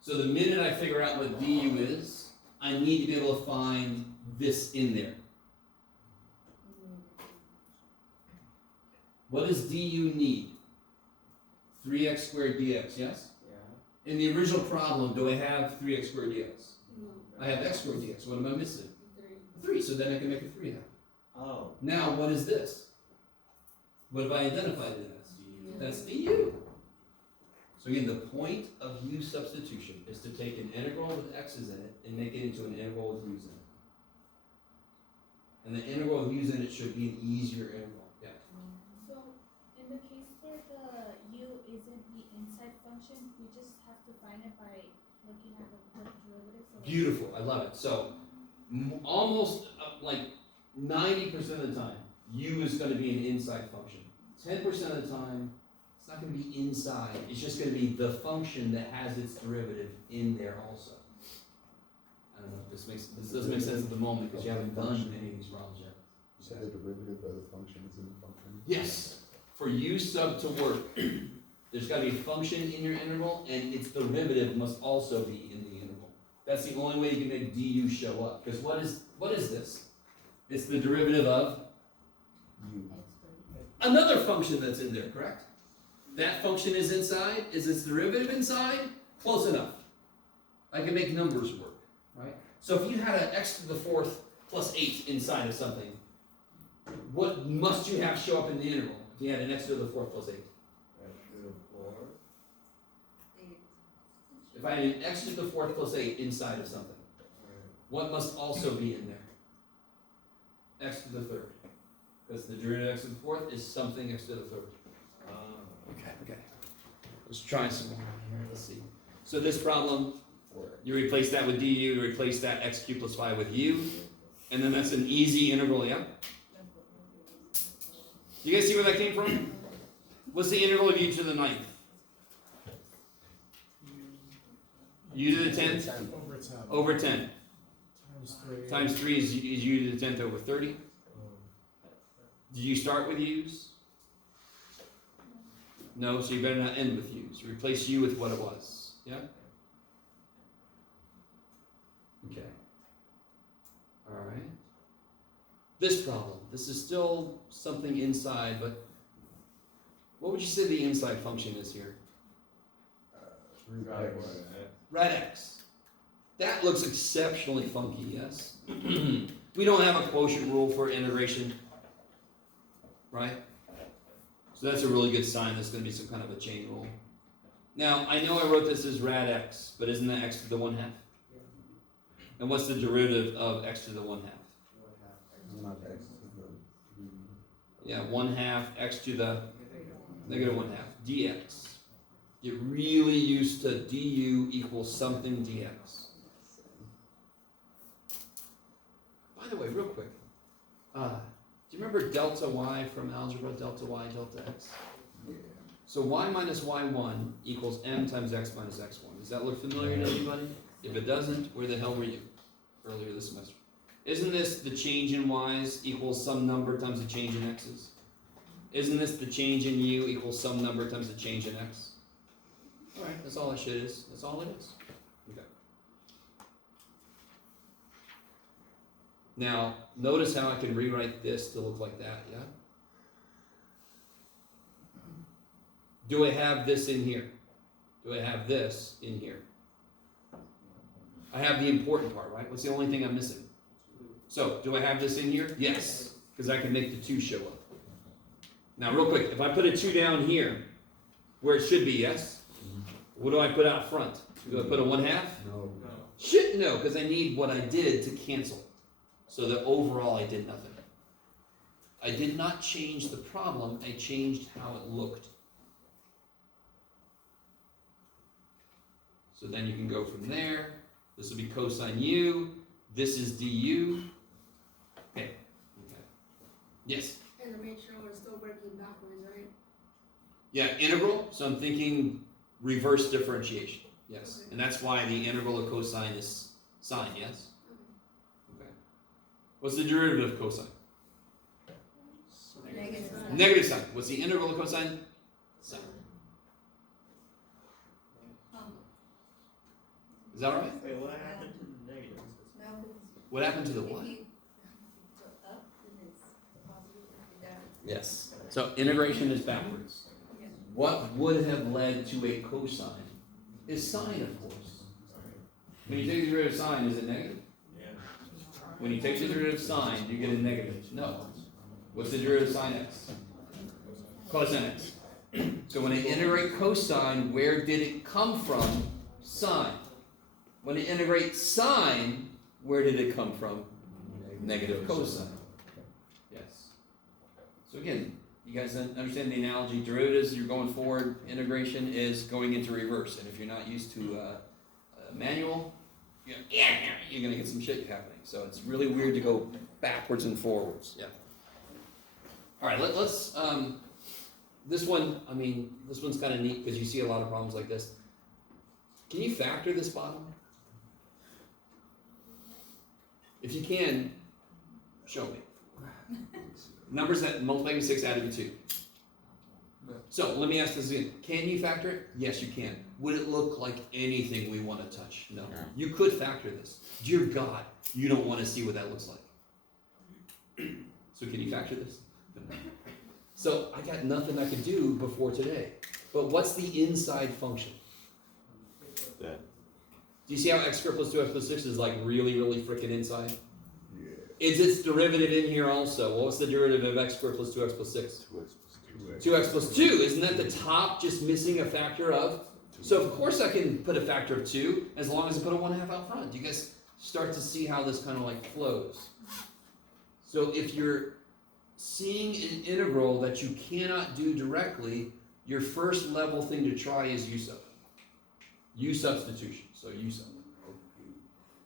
So the minute I figure out what du is, I need to be able to find this in there. What does du need? 3x squared dx, yes? Yeah. In the original problem, do I have 3x squared dx? No, I have x squared dx. What am I missing? 3. 3, so then I can make a 3 now. Oh. Now, what is this? What have I identified it as? That's du. So again, the point of u substitution is to take an integral with x's in it and make it into an integral with u's in it. And the integral with u's in it should be an easier integral. Yeah. So, in the case where the u isn't the inside function, we just have to find it by looking at the derivative. So Beautiful. I love it. So almost like 90% of the time, u is going to be an inside function. 10% of the time, it's not going to be inside. It's just going to be the function that has its derivative in there also. I don't know if this doesn't make sense at the moment because you haven't done any of these problems yet. You said the derivative of the function is in the function? Yes. For u sub to work, there's got to be a function in your integral, and its derivative must also be in the integral. That's the only way you can make du show up. Because what is this? It's the derivative of U. another function that's in there, correct? That function is inside. Is its derivative inside? Close enough. I can make numbers work, right? So if you had an x to the fourth plus 8 inside of something, what must you have show up in the integral if you had an x to the fourth plus 8? If I had an x to the fourth plus 8 inside of something, what must also be in there? X to the third. Because the derivative of x to the fourth is something x to the third. Okay. Let's try some more here. Let's see. So this problem, you replace that with du to replace that x cubed plus 5 with u. And then that's an easy integral, yeah? You guys see where that came from? What's the integral of u to the 9th? U to the 10th? Over 10. Times 3 is u to the 10th over 30. Did you start with u's? No, so you better not end with u's. Replace u with what it was. Yeah? Okay. Alright. This problem. This is still something inside, but what would you say the inside function is here? Right x. That looks exceptionally funky, yes? We don't have a quotient rule for integration, right? So that's a really good sign there's going to be some kind of a chain rule. Now, I know I wrote this as rad x, but isn't that x to the 1/2? And what's the derivative of x to the 1/2? Yeah, 1/2 x to the negative 1/2, dx. Get really used to du equals something dx. By the way, real quick, do you remember delta y from algebra, delta y, delta x? Yeah. So y minus y1 equals m times x minus x1. Does that look familiar to anybody? If it doesn't, where the hell were you earlier this semester? Isn't this the change in y's equals some number times the change in x's? Isn't this the change in u equals some number times the change in x? Alright, that's all that shit is. That's all it is. Okay. Now, notice how I can rewrite this to look like that, yeah? Do I have this in here? Do I have this in here? I have the important part, right? What's the only thing I'm missing? So, do I have this in here? Yes, because I can make the 2 show up. Now, real quick, if I put a 2 down here, where it should be, yes? What do I put out front? Do I put a 1/2? No. Shit, no, because I need what I did to cancel. So that overall I did nothing. I did not change the problem, I changed how it looked. So then you can go from there. This will be cosine u. This is du. Okay. Yes? And to make sure we're still working backwards, right? Yeah, integral. So I'm thinking reverse differentiation. Yes. Okay. And that's why the integral of cosine is sine, yes? Okay. What's the derivative of cosine? Negative sine. Negative sine. What's the integral of cosine? Sine. Is that right? Wait, what happened to the negative? What happened to the what? Yes. So integration is backwards. What would have led to a cosine is sine, of course. When you take the derivative of sine, is it negative? Yeah. When you take the derivative of sine, you get a negative. No. What's the derivative of sine x? Cosine x. So when I integrate cosine, where did it come from? Sine. When I integrate sine, where did it come from? Negative cosine. Yes. So again, you guys understand the analogy? Derivatives, you're going forward. Integration is going into reverse. And if you're not used to manual, you're going to get some shit happening. So it's really weird to go backwards and forwards. Yeah. All right, let's, this one, this one's kind of neat because you see a lot of problems like this. Can you factor this bottom? If you can, show me. Numbers that multiply with 6 added with 2. So let me ask this again. Can you factor it? Yes, you can. Would it look like anything we want to touch? No. You could factor this. Dear God, you don't want to see what that looks like. So can you factor this? So I got nothing I could do before today. But what's the inside function? That. Do you see how x squared plus 2x plus 6 is like really, really freaking inside? Yeah. Is its derivative in here also? Well, what's the derivative of x squared plus 2x plus 6? 2x plus 2. Isn't that the top just missing a factor of? So of course I can put a factor of 2 as long as I put a 1/2 out front. You guys start to see how this kind of like flows. So if you're seeing an integral that you cannot do directly, your first level thing to try is u-sub. U-substitution. So u-sub.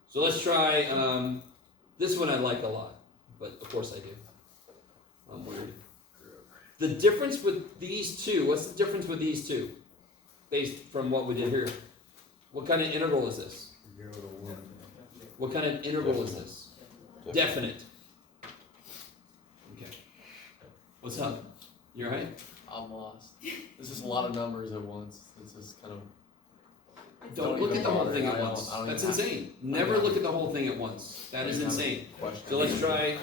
So let's try, this one I like a lot, but of course I do. I'm weird. The difference with these two, what's the difference with these two? Based from what we did here. What kind of integral is this? 0 to 1. What kind of integral is this? Definite. Okay. What's up? You alright? I'm lost. This is a lot of numbers at once. This is kind of. Don't look at the whole thing at once. That's insane. Never look at the whole thing at once. That is insane. So let's try.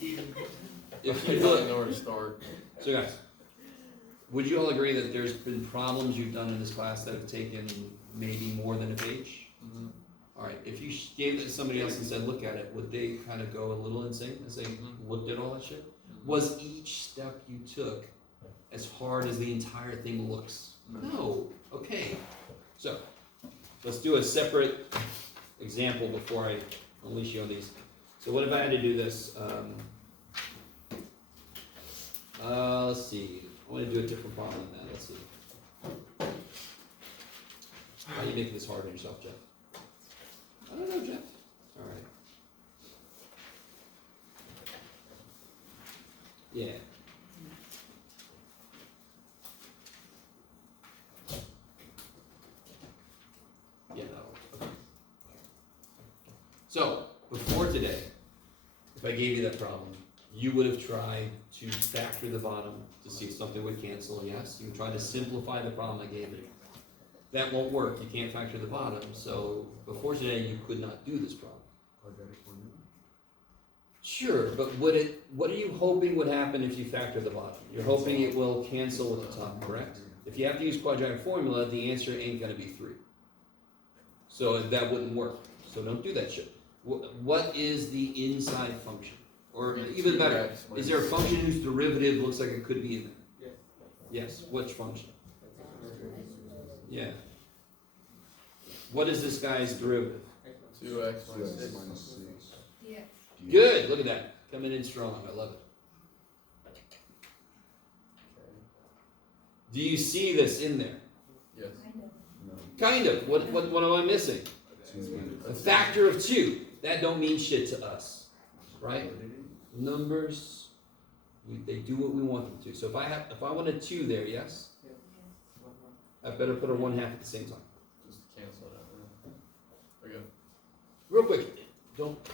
If you don't know where to start. So guys, would you all agree that there's been problems you've done in this class that have taken maybe more than a page? Mm-hmm. All right. If you gave it to somebody else and said, "Look at it," would they kind of go a little insane as they looked at all that shit? Was each step you took as hard as the entire thing looks? No. Okay. So let's do a separate example before I unleash you on these. So what if I had to do this? Let's see. I want to do a different problem than that. Let's see. How are you making this hard on yourself, Jeff? I don't know, Jeff. All right. Yeah. Yeah, no. Okay. So, before today, if I gave you that problem, you would have tried to factor the bottom to see if something would cancel, yes? You would try to simplify the problem I gave you. That won't work. You can't factor the bottom, so before today, you could not do this problem. Quadratic formula. Sure, but what are you hoping would happen if you factor the bottom? You're hoping it will cancel with the top, correct? If you have to use quadratic formula, the answer ain't gonna be 3. So that wouldn't work. So don't do that shit. What is the inside function? Or even better, is there a function whose derivative looks like it could be in there? Yes, which function? Yeah. What is this guy's derivative? 2x minus 6. Minus 6. Yeah. Good, look at that. Coming in strong, I love it. Do you see this in there? Yes. No. Kind of. What am I missing? 2 A factor of 2. That don't mean shit to us, right? Numbers, they do what we want them to. So if I want a 2 there, yes? I better put a 1/2 at the same time. Just cancel it out. There we go. Real quick,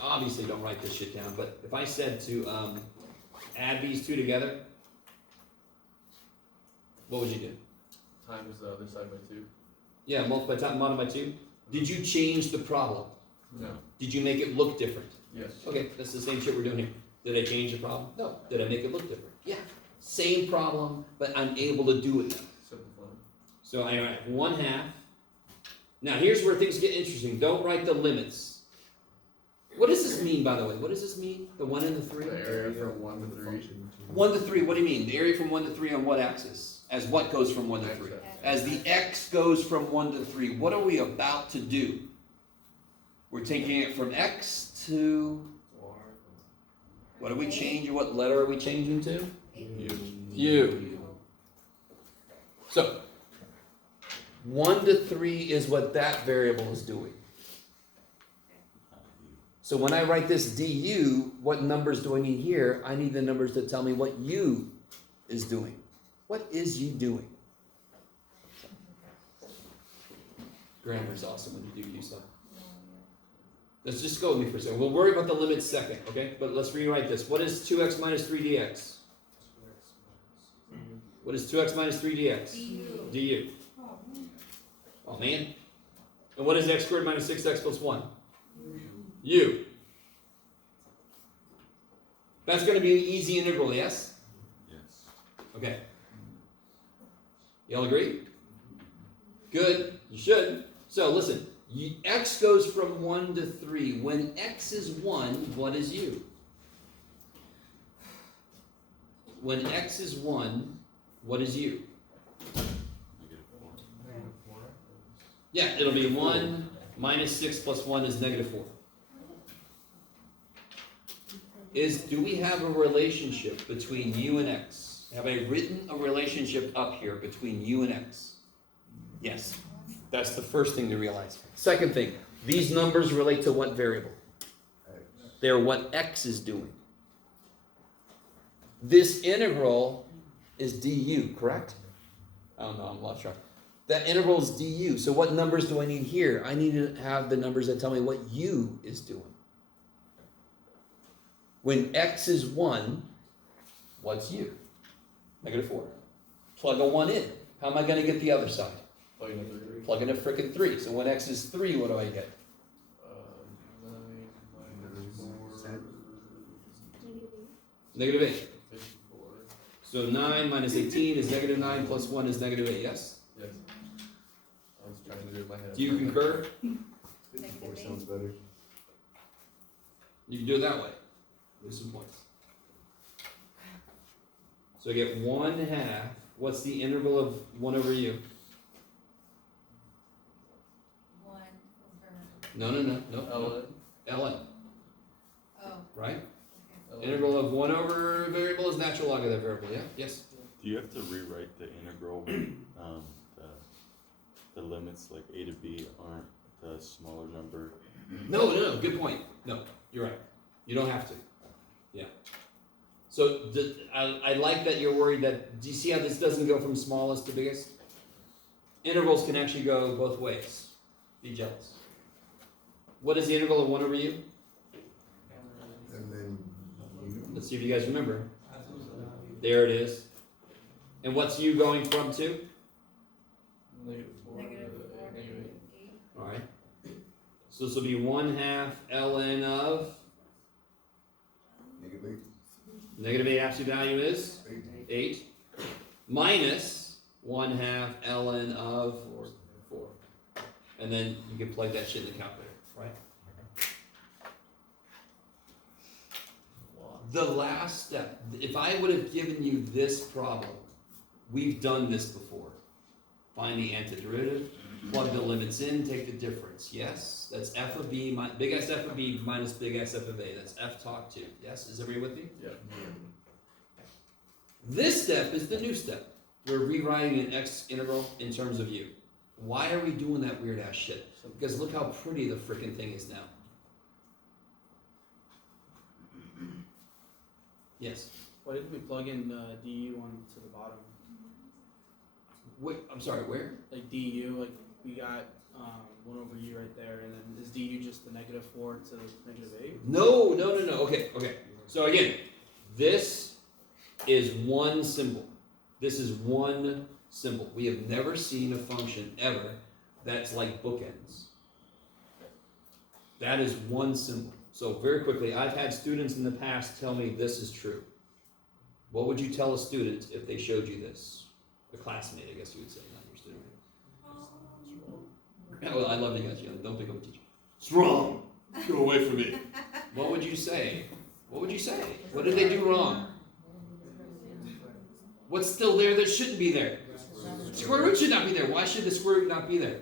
obviously don't write this shit down, but if I said to add these two together, what would you do? Times the other side by 2. Yeah, multiply top and bottom by 2. Did you change the problem? No. Did you make it look different? Yes. Okay, that's the same shit we're doing here. Did I change the problem? No. Did I make it look different? Yeah. Same problem, but I'm able to do it now. Simplify. So I write 1/2. Now here's where things get interesting. Don't write the limits. What does this mean, by the way? What does this mean? The 1 and the 3? The area from 1 to 3. 1 to 3, what do you mean? The area from 1 to 3 on what axis? As what goes from 1 to 3? As the x goes from 1 to 3. What are we about to do? We're taking it from x to... What are we changing? What letter are we changing to? U. So, 1 to 3 is what that variable is doing. So when I write this du, what numbers do I need here? I need the numbers to tell me what u is doing. What is u doing? Grammar's awesome when you do u stuff. Let's just go with me for a second. We'll worry about the limits second, okay? But let's rewrite this. What is 2x minus 3 dx? What is 2x minus 3 dx? du. Oh, man. And what is x squared minus 6x plus 1? U. That's going to be an easy integral, yes? Yes. Okay. Y'all agree? Good. You should. So listen, x goes from 1 to 3. When x is 1, what is u? When x is 1, what is u? Yeah, it'll be 1 minus 6 plus 1 is -4. Do we have a relationship between u and x? Have I written a relationship up here between u and x? Yes. That's the first thing to realize. Second thing, these numbers relate to what variable? They're what x is doing. This integral is du, correct? I don't know, I'm lost track. That integral is du. So what numbers do I need here? I need to have the numbers that tell me what u is doing. When x is 1, what's u? -4. Plug a 1 in. How am I going to get the other side? Plug in a frickin' 3. So when x is 3, what do I get? 9 -8. So 9 minus 18 is -9 plus 1 is -8, yes? Yes. I was trying to do it in my head. Do you concur? 54 sounds better. You can do it that way. Lose some points. So I get 1/2. What's the interval of 1 over u? 1 No. Ln. ln. Oh. Right? Ln. Integral of 1 over variable is natural log of that variable, yeah? Yes? Do you have to rewrite the integral the limits like a to b aren't the smaller number? No, good point. No, you're right. You don't have to. Yeah. So I like that you're worried that, do you see how this doesn't go from smallest to biggest? Intervals can actually go both ways. Be jealous. What is the integral of 1 over u? And then Let's see if you guys remember. There it is. And what's u going from to? -4. -8. All right. So this will be 1/2 ln of -8 absolute value is 8 minus 1/2 ln of 4. And then you can plug that shit in the calculator, right? The last step, if I would have given you this problem, we've done this before. Find the antiderivative, plug the limits in, take the difference. Yes, that's f of b, big S f of b minus big S f of a. That's f talk 2. Yes, is everybody with me? Yeah. This step is the new step. We're rewriting an x integral in terms of u. Why are we doing that weird ass shit? Because look how pretty the frickin' thing is now. Yes. Why didn't we plug in du on to the bottom? Wait, I'm sorry, where? Like du, like we got 1 over u right there, and then is du just the -4 to -8? No. Okay. So again, this is one symbol. This is one symbol. We have never seen a function ever that's like bookends. That is one symbol. So very quickly, I've had students in the past tell me this is true. What would you tell a student if they showed you this? A classmate, I guess you would say, not your student. Yeah, well, I love you guys. Don't pick up a teacher. It's wrong. Go away from me. What would you say? What would you say? What did they do wrong? What's still there that shouldn't be there? Square root should not be there. Why should the square root not be there?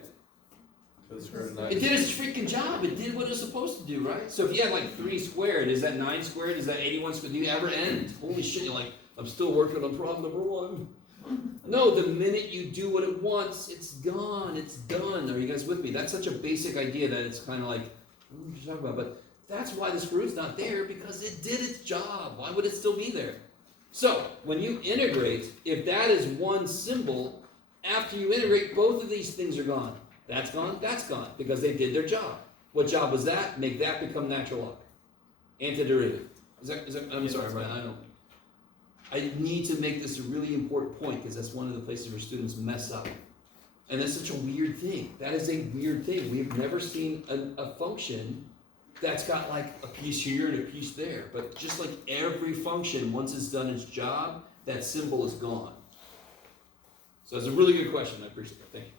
It did its freaking job. It did what it was supposed to do, right? So if you have like 3 squared, is that 9 squared? Is that 81 squared? Do you ever end? Holy shit, you're like, I'm still working on problem number 1. No, the minute you do what it wants, it's gone. It's done. Are you guys with me? That's such a basic idea that it's kind of like, what are you talking about? But that's why the square root's not there, because it did its job. Why would it still be there? So, when you integrate, if that is one symbol, after you integrate, both of these things are gone. That's gone, because they did their job. What job was that? Make that become natural log. Antiderivative. Is that, I'm sorry, Brian, I need to make this a really important point, because that's one of the places where students mess up. And that's such a weird thing. That is a weird thing. We've never seen a function that's got like a piece here and a piece there. But just like every function, once it's done its job, that symbol is gone. So it's a really good question, I appreciate it, thank you.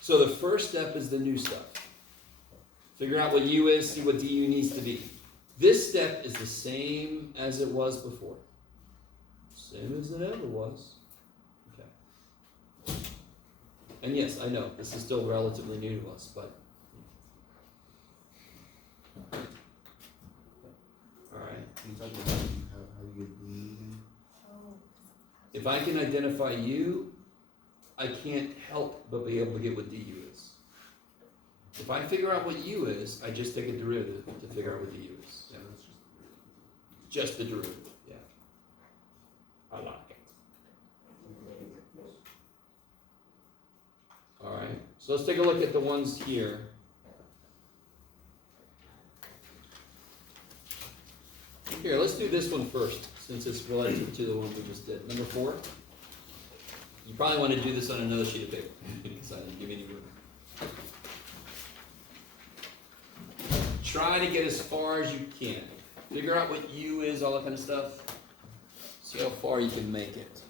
So the first step is the new stuff. Figure out what u is, see what du needs to be. This step is the same as it was before. Same as it ever was. Okay. And yes, I know, this is still relatively new to us, but. Alright. Can you talk about how you get D again? Oh. If I can identify u, I can't help but be able to get what du is. If I figure out what u is, I just take a derivative to figure out what du is. Yeah, that's just the derivative. Just the derivative, yeah. I like it. Alright, so let's take a look at the ones here. Here, let's do this one first, since it's related to the one we just did. Number 4. You probably want to do this on another sheet of paper, because I didn't give any room. Try to get as far as you can. Figure out what u is, all that kind of stuff. See how far you can make it.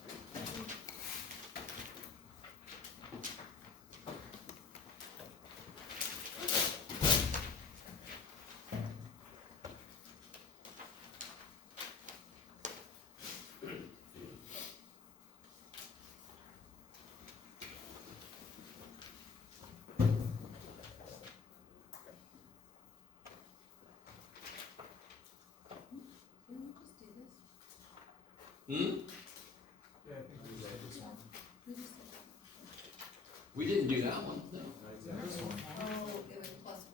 We didn't do that one, no. Oh, it was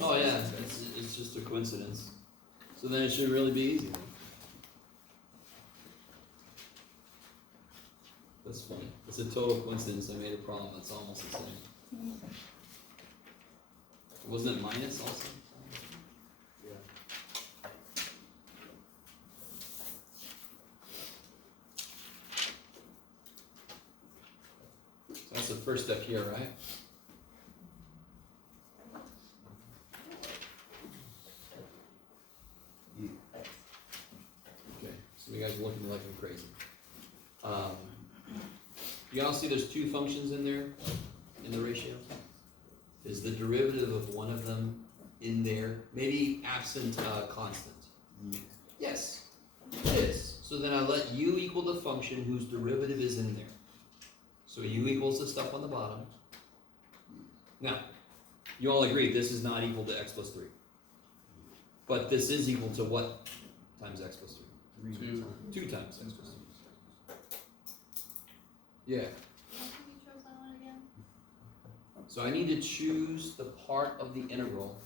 +1. Oh yeah, it's just a coincidence. So then it should really be easy. That's funny. It's a total coincidence. I made a problem that's almost the same. Wasn't it minus also? So that's the first step here, right? Yeah. Okay, so you guys are looking like I'm crazy. You all see there's 2 functions in there, in the ratio? Is the derivative of one of them in there? Maybe absent a constant? Yeah. Yes, it is. So then I let u equal the function whose derivative is in there. So u equals the stuff on the bottom. Now, you all agree this is not equal to x plus 3. But this is equal to what times x plus 3? 2 times x plus 3. Yeah. How come you chose that one again? So I need to choose the part of the integral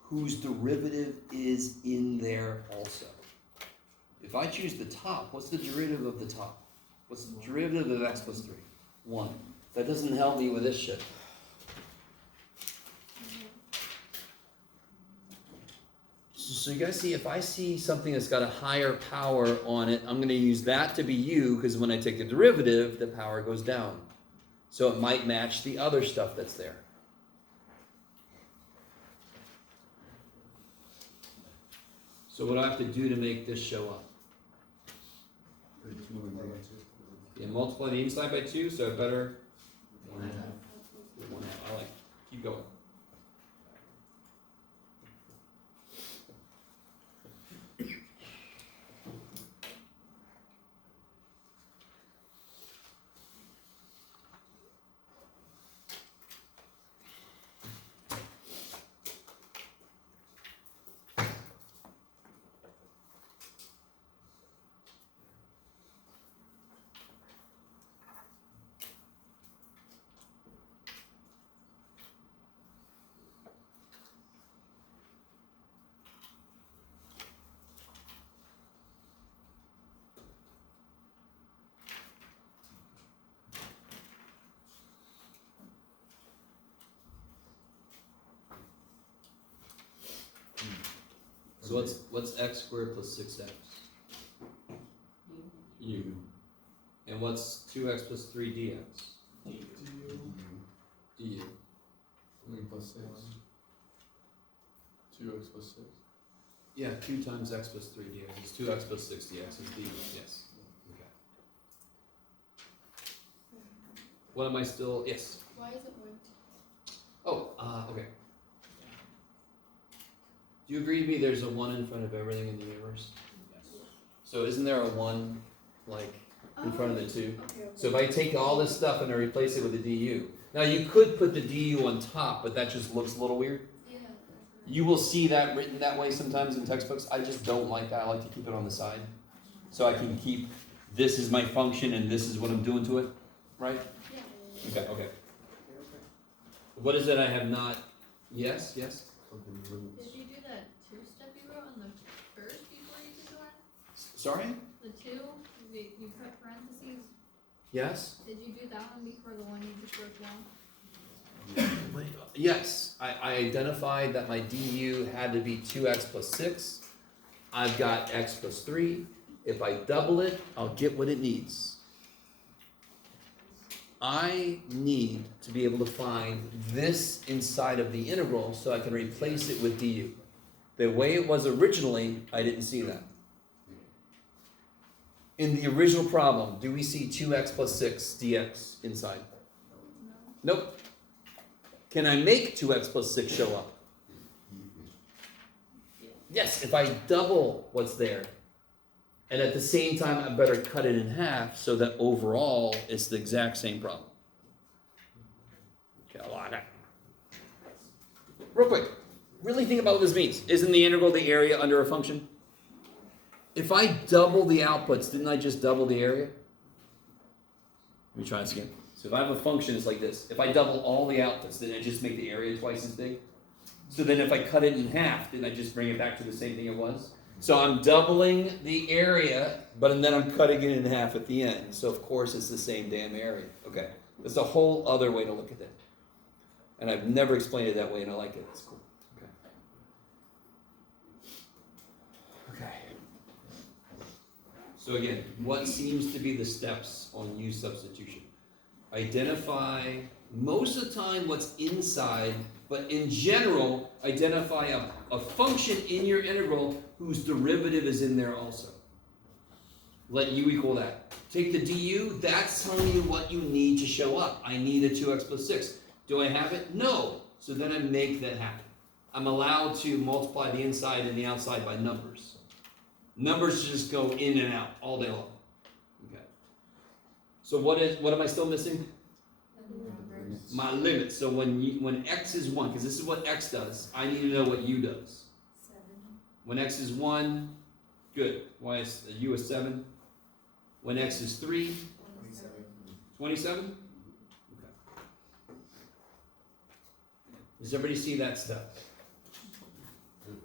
whose derivative is in there also. If I choose the top, what's the derivative of the top? What's the derivative of x plus 3? 1. That doesn't help me with this shit. So you guys see, if I see something that's got a higher power on it, I'm going to use that to be u, because when I take the derivative, the power goes down. So it might match the other stuff that's there. So what do I have to do to make this show up? Put 2 in there. Yeah, multiply the inside by 2, so it better 1.5. 1/2. I like it. Keep going. So what's x squared plus 6x? U. And what's 2x plus 3 dx? Du. 3 plus 6. 2x plus 6. Yeah, 2 times x plus 3 dx is 2x plus 6 dx is du, yes. What am I still? Yes. Why is it one? Oh, okay. Do you agree with me? There's a 1 in front of everything in the universe. So isn't there a 1 like in front of the 2? Okay. So if I take all this stuff and I replace it with a du, now you could put the du on top, but that just looks a little weird. Yeah. You will see that written that way sometimes in textbooks. I just don't like that. I like to keep it on the side. So I can keep, this is my function and this is what I'm doing to it, right? Yeah. Okay. What is it I have not, yes? Did you do that two-step you wrote on the first before you did the one? Sorry? The two, you put parentheses. Yes? Did you do that one before the one you just wrote down? Yes, I identified that my du had to be 2x plus 6. I've got x plus 3. If I double it, I'll get what it needs. I need to be able to find this inside of the integral so I can replace it with du. The way it was originally, I didn't see that. In the original problem, do we see 2x plus 6 dx inside? No. Nope. Can I make 2x plus 6 show up? Yes, if I double what's there. And at the same time, I better cut it in half so that overall it's the exact same problem. Okay, a lot of. Real quick, really think about what this means. Isn't the integral the area under a function? If I double the outputs, didn't I just double the area? Let me try this again. So if I have a function, it's like this. If I double all the outputs, didn't I just make the area twice as big? So then if I cut it in half, didn't I just bring it back to the same thing it was? So I'm doubling the area, but then I'm cutting it in half at the end. So of course it's the same damn area. Okay, that's a whole other way to look at that. And I've never explained it that way, and I like it. It's cool. Okay. Okay. So again, what seems to be the steps on u-substitution? Identify, most of the time, what's inside, but in general, identify a function in your integral whose derivative is in there also. Let u equal that. Take the du, that's telling you what you need to show up. I need a 2x plus 6. Do I have it? No. So then I make that happen. I'm allowed to multiply the inside and the outside by numbers. Numbers just go in and out all day long. Okay. So what am I still missing? My limit. So when x is 1, because this is what x does, I need to know what u does. 7. When x is 1, good. Why is u is 7? When x is 3, 27? Okay. Does everybody see that step?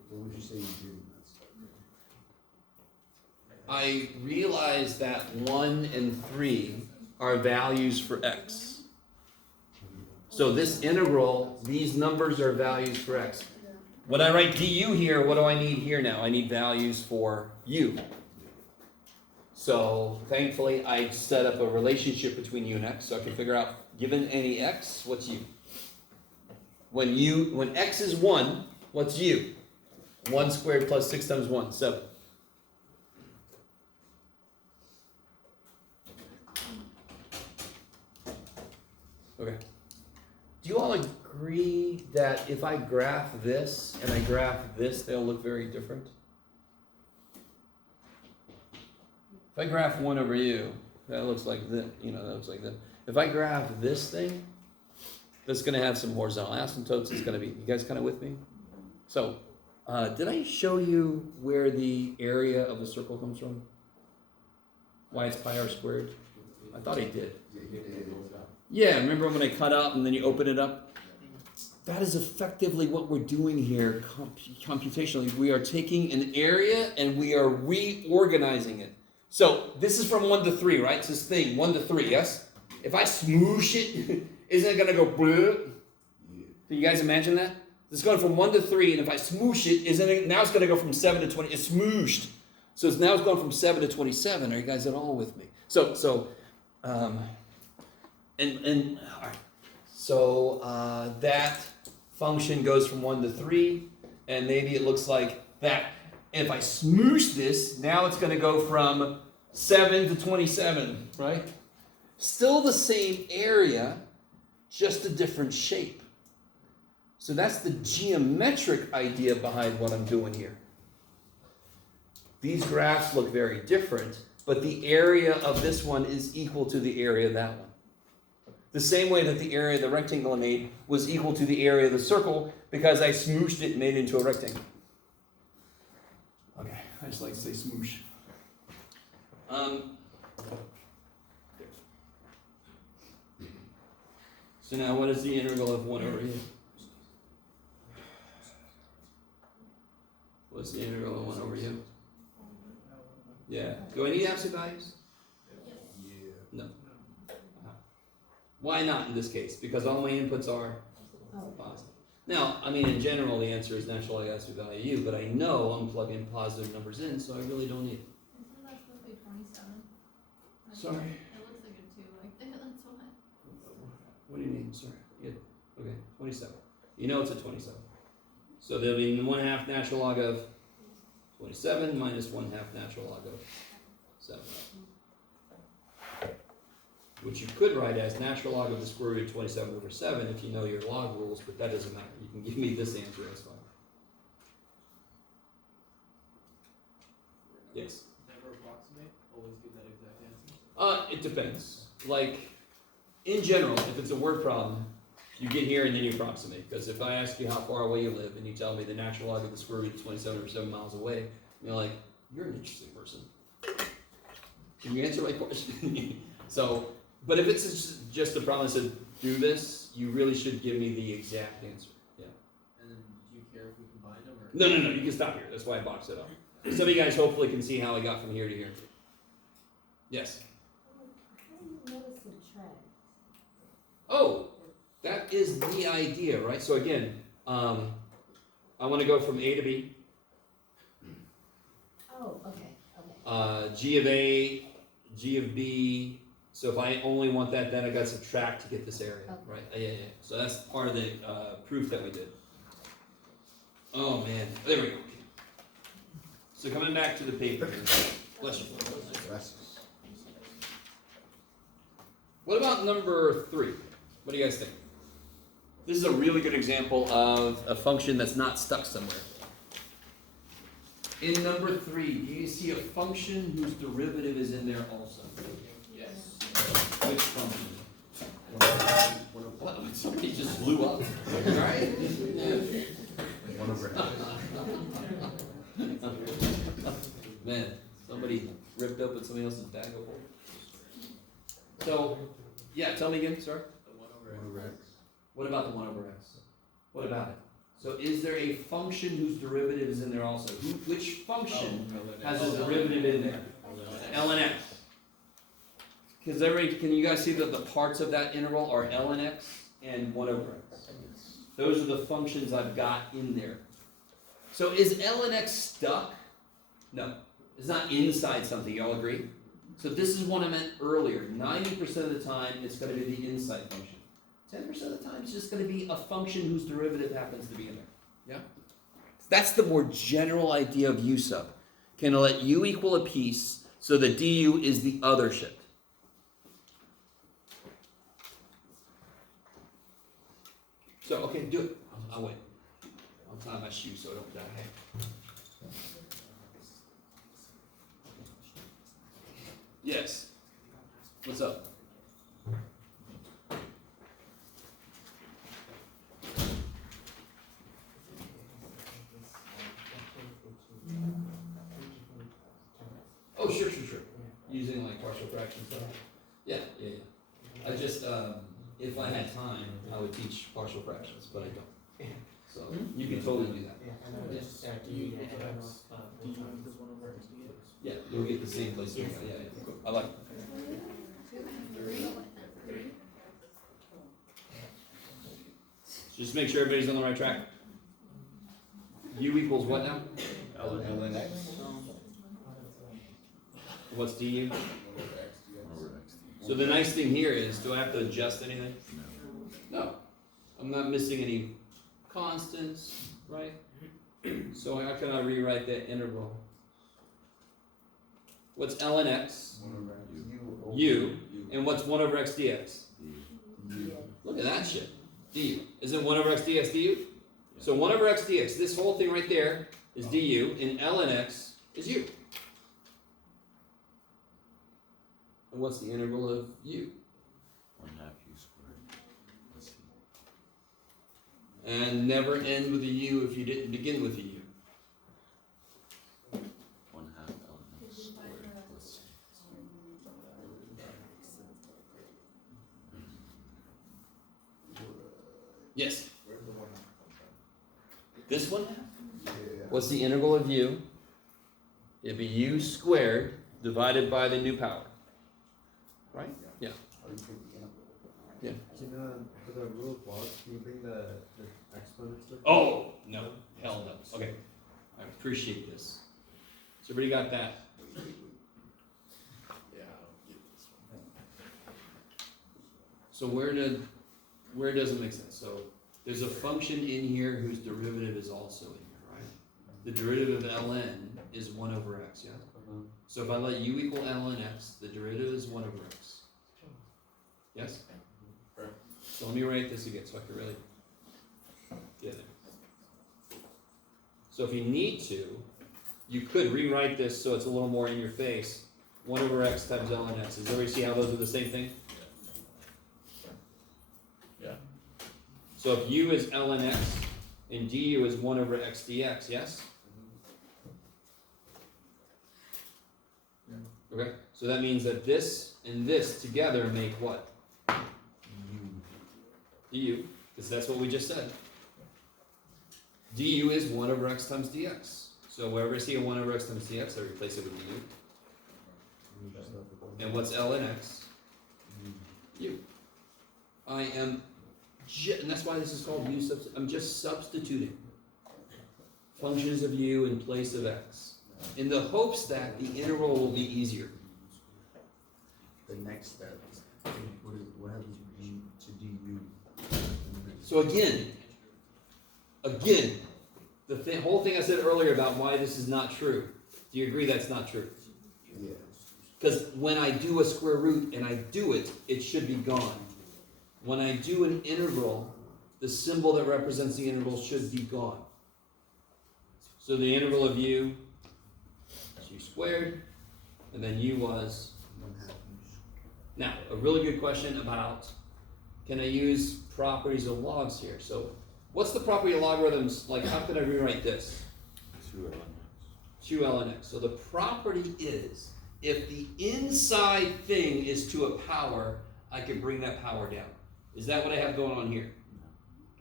What would you say you did in that step? I realize that 1 and 3 are values for x. So this integral, these numbers are values for x. When I write du here, what do I need here now? I need values for u. So thankfully, I set up a relationship between u and x, so I can figure out, given any x, what's u? When x is 1, what's u? 1 squared plus 6 times 1, 7. Okay. Do you all agree that if I graph this and I graph this, they'll look very different? If I graph 1 over u, that looks like this, that looks like this. If I graph this thing, that's going to have some horizontal asymptotes. It's going to be, you guys kind of with me? So, did I show you where the area of the circle comes from? Why it's pi r squared? I thought I did. Yeah, remember when I cut out and then you open it up? That is effectively what we're doing here computationally. We are taking an area and we are reorganizing it. So this is from 1 to 3, right? It's this thing, 1 to 3, yes? If I smoosh it, isn't it going to go bleh? Can you guys imagine that? It's going from 1 to 3, and if I smoosh it, now it's going to go from 7 to 20. It's smooshed. So now it's going from 7 to 27. Are you guys at all with me? All right. So that function goes from 1 to 3, and maybe it looks like that. And if I smoosh this, now it's going to go from 7 to 27, right? Still the same area, just a different shape. So that's the geometric idea behind what I'm doing here. These graphs look very different, but the area of this one is equal to the area of that one. The same way that the area of the rectangle I made was equal to the area of the circle because I smooshed it and made it into a rectangle. Okay, I just like to say smoosh. So now what is the integral of 1 over u? What's the integral of 1 over u? Yeah. Do I need absolute values? No. Why not in this case? Because all my inputs are positive. Now, I mean, in general, the answer is natural log absolute value u, but I know I'm plugging positive numbers in, so I really don't need it. Isn't that supposed to be 27? Sorry. It looks like a 2 like that, that's why. What do you mean? Sorry. Yeah. Okay, 27. You know it's a 27. So there'll be 1/2 natural log of 27 minus 1/2 natural log of 7. Which you could write as natural log of the square root of 27 over 7 if you know your log rules, but that doesn't matter. You can give me this answer, that's fine. Yes? Never approximate, always give that exact answer. It depends. Like, in general, if it's a word problem, you get here and then you approximate. Because if I ask you how far away you live and you tell me the natural log of the square root of 27 over 7 miles away, you're like, you're an interesting person. Can you answer my question? So, but if it's just a problem that says do this, you really should give me the exact answer. Yeah. And then do you care if we combine them or? No, you can stop here. That's why I boxed it up. Some of you guys hopefully can see how I got from here to here. Yes? How do you notice subtract? Oh, that is the idea, right? So again, I want to go from A to B. Oh, okay. G of A, G of B. So if I only want that, then I got to subtract to get this area, Okay. right? Yeah. So that's part of the proof that we did. Oh man, there we go. So coming back to the paper. Bless you. What about number 3? What do you guys think? This is a really good example of a function that's not stuck somewhere. In number 3, do you see a function whose derivative is in there also? Yes. Which function? What? Somebody just blew up. Right? 1 over Man, somebody ripped open somebody else's bag of holes. So, yeah, tell me again, sorry. The 1 1 over x. What about the 1 over x? What about it? So is there a function whose derivative is in there also? Which function has a derivative in there? ln x. Because can you guys see that the parts of that integral are ln x and 1 over x? Those are the functions I've got in there. So is ln x stuck? No. It's not inside something, y'all agree? So this is what I meant earlier. 90% of the time, it's going to be the inside function. 10% of the time, it's just going to be a function whose derivative happens to be in there. Yeah? That's the more general idea of u sub. Can I let u equal a piece so that du is the other shift? So, okay, do it. I'll wait. I'll tie my shoe so I don't die. Yes. What's up? Oh, sure. Using like partial fractions stuff. Yeah. I just, if I had time, I would teach partial fractions, but I don't. So you can totally do that. Do you use 1 over x dx? Yeah, you'll get the same place. Yeah. I like it. Just make sure everybody's on the right track. U equals what now? ln x. What's du? 1 over x. So the nice thing here is, do I have to adjust anything? No. I'm not missing any constants, right? So how can I rewrite that integral? What's ln x? 1 over x. U. And what's 1 over x dx? Look at that shit. du. Isn't 1 over x dx du? So 1 over x dx, this whole thing right there is du, and ln x is u. And what's the integral of u? 1/2 u squared. Let's see. And never end with a u if you didn't begin with a u. 1/2 ln x squared. Let's see. Yes? Where's the 1/2 come from? This one? Yeah. What's the integral of u? It'd be u squared divided by the new power. Right? Yeah. How do you take the integral? Yeah. For the rule of laws, can you bring the exponents with? Oh, no. Hell no. Okay. I appreciate this. So everybody got that? Yeah, I don't get this one. So where does it make sense? So there's a function in here whose derivative is also in here, right? The derivative of ln is 1 over x, yeah? So if I let u equal ln x, the derivative is 1 over x. Yes? Right. So let me write this again so I can really get it. So if you need to, you could rewrite this so it's a little more in your face. 1 over x times ln x. Does everybody see how those are the same thing? Yeah. So if u is ln x and du is 1 over x dx, yes? Okay, so that means that this and this together make what? du, because that's what we just said. Du is 1 over x times dx. So wherever I see a 1 over x times dx, I replace it with du. And what's ln x? U. I am, and that's why this is called u substitution. I'm just substituting functions of u in place of x, in the hopes that the integral will be easier. The next step, what happens to du? So again, the whole thing I said earlier about why this is not true. Do you agree that's not true? Yeah. Because when I do a square root and I do it, it should be gone. When I do an integral, the symbol that represents the integral should be gone. So the integral of u is u squared, and then u was. 1/2 u. Now, a really good question about, can I use properties of logs here? So what's the property of logarithms? Like, how can I rewrite this? 2 ln x. 2 ln x. So the property is, if the inside thing is to a power, I can bring that power down. Is that what I have going on here?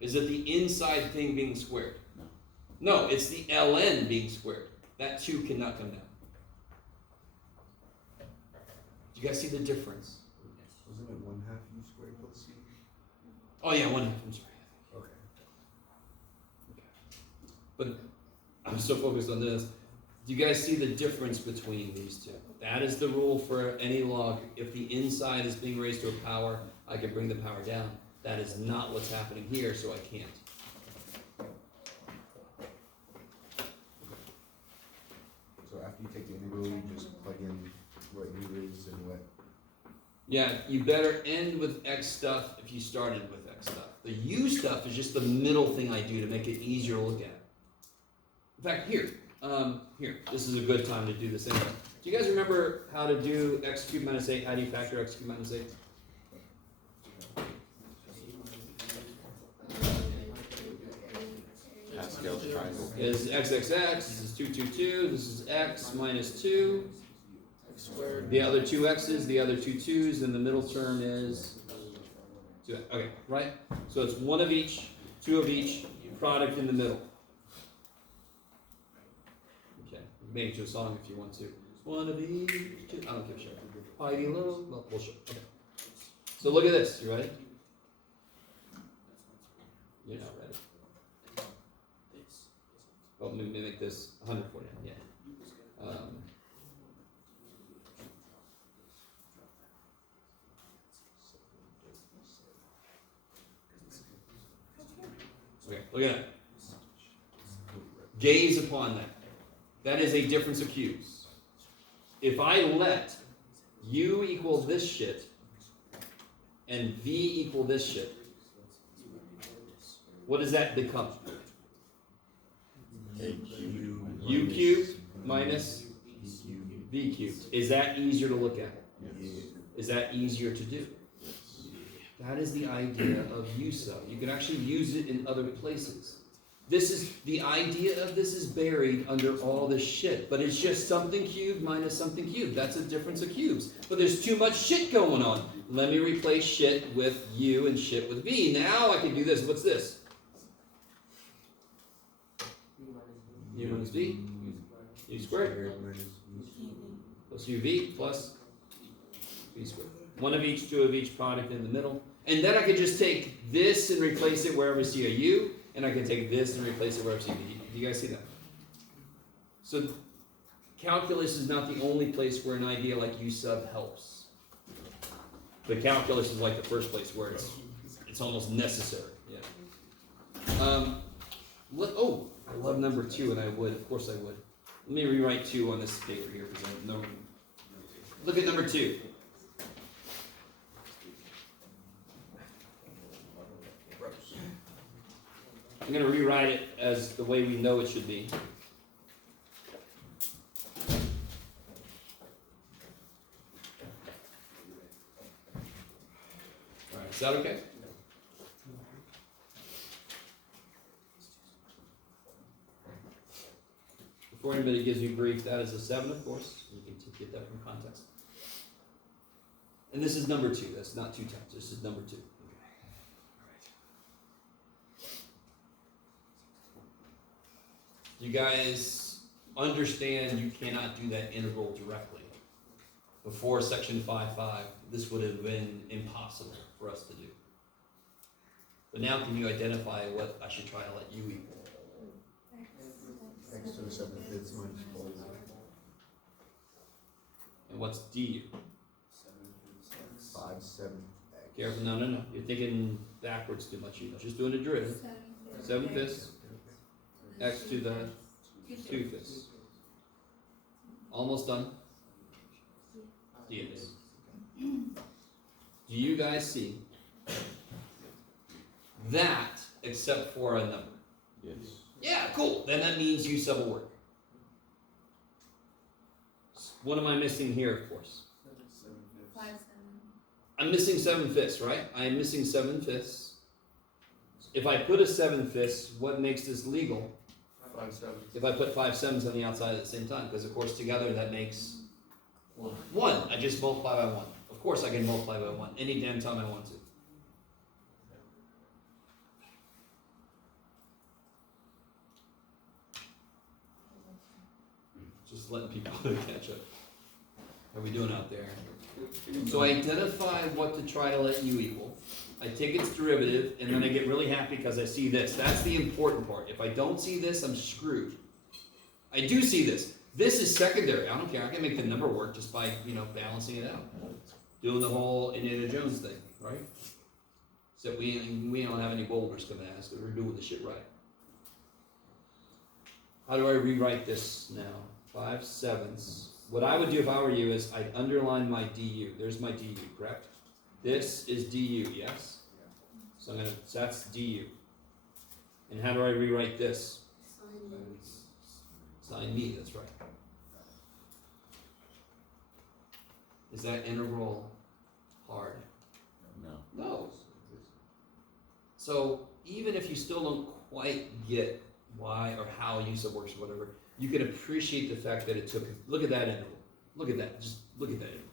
Is it the inside thing being squared? No, it's the ln being squared. That 2 cannot come down. Do you guys see the difference? Wasn't it 1/2 u squared plus c? Oh yeah, 1/2, I'm sorry. Okay. But I'm so focused on this. Do you guys see the difference between these two? That is the rule for any log. If the inside is being raised to a power, I can bring the power down. That is not what's happening here, so I can't. So after you take the integral, you just plug in what u is and what. Yeah, you better end with x stuff if you started with x stuff. The u stuff is just the middle thing I do to make it easier to look at. In fact, here, this is a good time to do this anyway. Do you guys remember how to do x cubed minus 8? How do you factor x cubed minus 8? Pascal's triangle. This is xxx, this is 2, 2, 2, this is x minus 2. The other 2 x's, the other 2 2's, and the middle term is 2. Okay, right? So it's 1 of each, 2 of each, product in the middle. Okay, make it to a song if you want to. 1 of each, 2. I don't give a shit. High, low, well, bullshit. Okay. So look at this. You ready? You're not ready. Well, let me make this 140. Yeah. Okay, look at that. Gaze upon that. That is a difference of cubes. If I let u equal this shit, and v equal this shit, what does that become? U cubed minus v cubed. Is that easier to look at? Is that easier to do? That is the idea of u-sub. You can actually use it in other places. This is, the idea of this is buried under all this shit, but it's just something cubed minus something cubed. That's a difference of cubes. But there's too much shit going on. Let me replace shit with u and shit with v. Now I can do this. What's this? U minus v. U squared plus uv plus v squared. One of each, two of each, product in the middle. And then I could just take this and replace it wherever I see a u, and I can take this and replace it wherever I see a v. Do you guys see that? So calculus is not the only place where an idea like u-sub helps. But calculus is like the first place where it's almost necessary. Yeah. I love number 2, and I would, of course I would. Let me rewrite 2 on this paper here, because I know. Look at number 2. I'm going to rewrite it as the way we know it should be. All right, is that okay? Before anybody gives me grief, that is a 7, of course. You can get that from context. And this is number 2. That's not 2 times. This is number 2. You guys understand you cannot do that integral directly. Before section 5.5, this would have been impossible for us to do. But now can you identify what I should try to let u equal? X to the 7th minus 4. And what's du? 5, 7, X. Careful, no. You're thinking backwards too much. You're just doing a derivative. 7/5. X to the 2/5. Almost done. Yes. Do you guys see that except for a number? Yes. Yeah, cool. Then that means u-sub will work. What am I missing here, of course? 5, 7. I'm missing 7/5, right? I am missing 7/5. If I put a 7/5, what makes this legal? 5 7. If I put 5 7s on the outside at the same time, because of course together that makes 1. I just multiply by 1. Of course I can multiply by 1 any damn time I want to. Just letting people catch up. How are we doing out there? So I identify what to try to let u equal. I take its derivative, and then I get really happy because I see this. That's the important part. If I don't see this, I'm screwed. I do see this. This is secondary. I don't care. I can make the number work just by, balancing it out. Doing the whole Indiana Jones thing, right? Except we don't have any boulders coming at us because we're doing the shit right. How do I rewrite this now? 5 7s. What I would do if I were you is I'd underline my du. There's my du, correct? This is du, yes? So that's du. And how do I rewrite this? Sine me, that's right. Is that integral hard? No. So even if you still don't quite get why or how u-sub works or whatever, you can appreciate the fact that it took, look at that integral. Look at that, just look at that integral.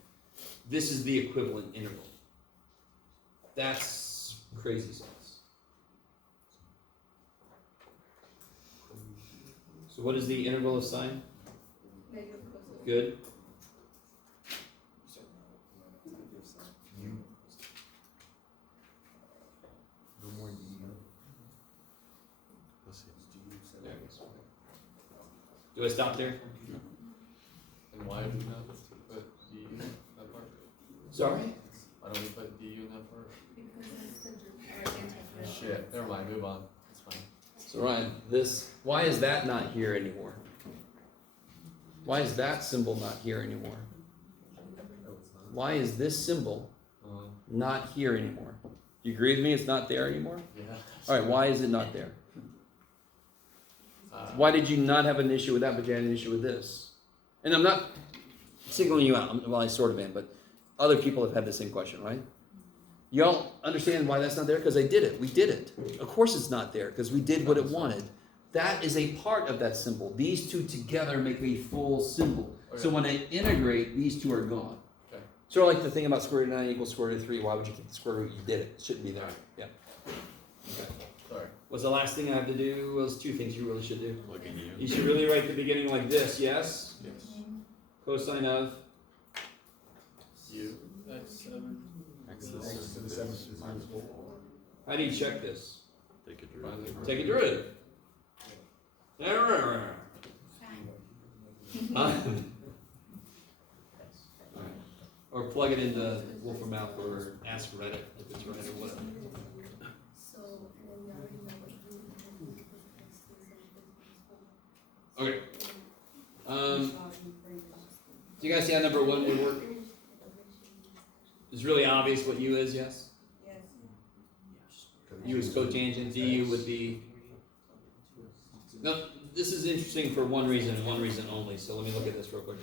This is the equivalent integral. That's crazy sauce. So what is the integral of sine? Negative cosine. Good. U. No more du. There it is. Do I stop there? And why do we not put du in that part? Sorry? Why don't we put du in that part? Because it's the anti-fragile. Shit, never mind, move on. It's fine. So Ryan, why is that not here anymore? Why is that symbol not here anymore? Why is this symbol not here anymore. Do you agree with me? It's not there anymore? Yeah. All right, why is it not there? Why did you not have an issue with that, but you had an issue with this? And I'm not singling you out, well, I sort of am, but other people have had the same question, right? Y'all understand why that's not there? Because they did it. We did it. Of course it's not there, because we did what it wanted. That is a part of that symbol. These two together make a full symbol. So when I integrate, these two are gone. Okay. Sort of like the thing about square root of 9 equals square root of 3. Why would you keep the square root? You did it. It shouldn't be there. Yeah. Okay. Sorry. What's the last thing I have to do? Those two things you really should do. Plug in U. You should really write the beginning like this, yes? Yes. Cosine of U. X7. X X to the 7th is minus 4. how do you check this? Take a derivative. Take a derivative. Or plug it into Wolfram Alpha or ask Reddit if it's right or whatever. So, and then we already know what Okay. Do you guys see how number 1 would work? It's really obvious what U is, yes? U is cotangent, du would be... Now, this is interesting for one reason and one reason only, so let me look at this real quick.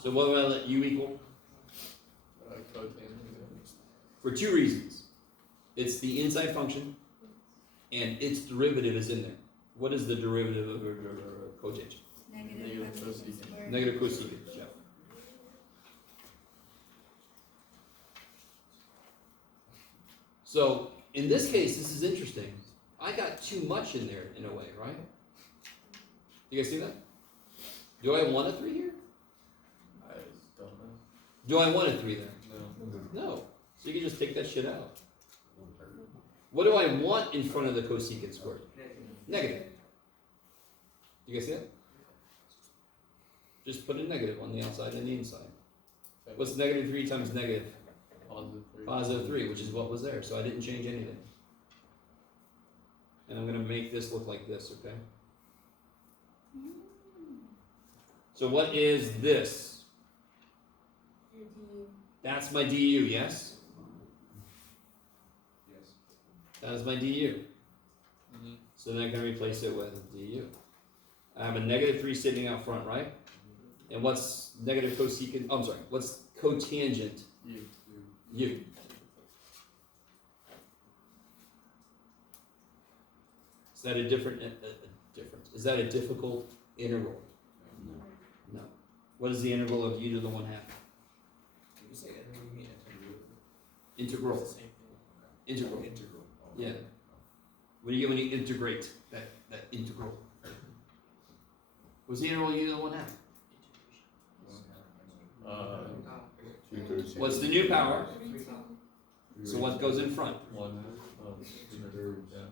So what would I let U equal? Cotangent. For 2 reasons. It's the inside function, and its derivative is in there. What is the derivative of cotangent? Negative cosecant. Negative cosecant, Jeff. So, in this case, this is interesting. I got too much in there, in a way, right? You guys see that? Do I want a 3 here? I don't know. Do I want a 3 there? No. No. So you can just take that shit out. What do I want in front of the cosecant squared? Negative. Do you guys see that? Just put a negative on the outside and the inside. What's negative 3 times negative? Positive 3. Positive 3, which is what was there. So I didn't change anything. And I'm going to make this look like this, okay? So what is this? That's my du, yes? Yes. That is my du. Mm-hmm. So then I can replace it with du. I have a negative 3 sitting out front, right? And what's negative cosecant? Oh, I'm sorry. What's cotangent? U. U. Is that a different? Is that a difficult integral? No. What is the integral of u to the 1/2? When you say integral, you mean Integral. It's the same thing. Integral. Integral. Yeah. What do you get when you integrate that integral? What's the integral of u to the 1/2? What's the new power? So what goes in front? 1. Yeah.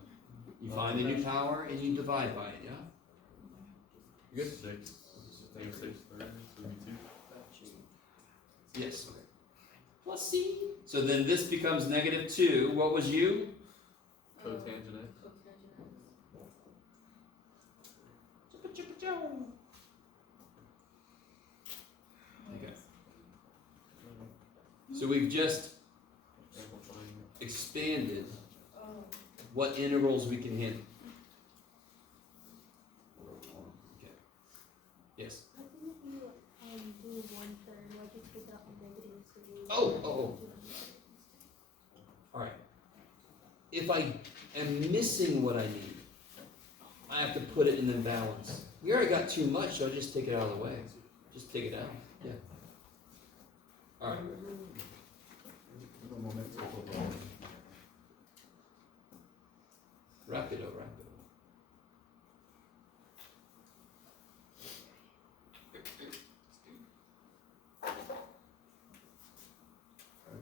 You find the new power and you divide by it, yeah? You good? 6. Negative 6. 3. 2. Yes. Okay. Plus C. So then this becomes negative 2. What was u? Cotangent X. Okay. So we've just expanded what integrals we can handle. Okay. Yes. I think if you do 1/3, like you take out the negative, so you. Oh. All right. If I am missing what I need, I have to put it in the balance. We already got too much, so I just take it out of the way. Just take it out. Yeah. All right. Rapido.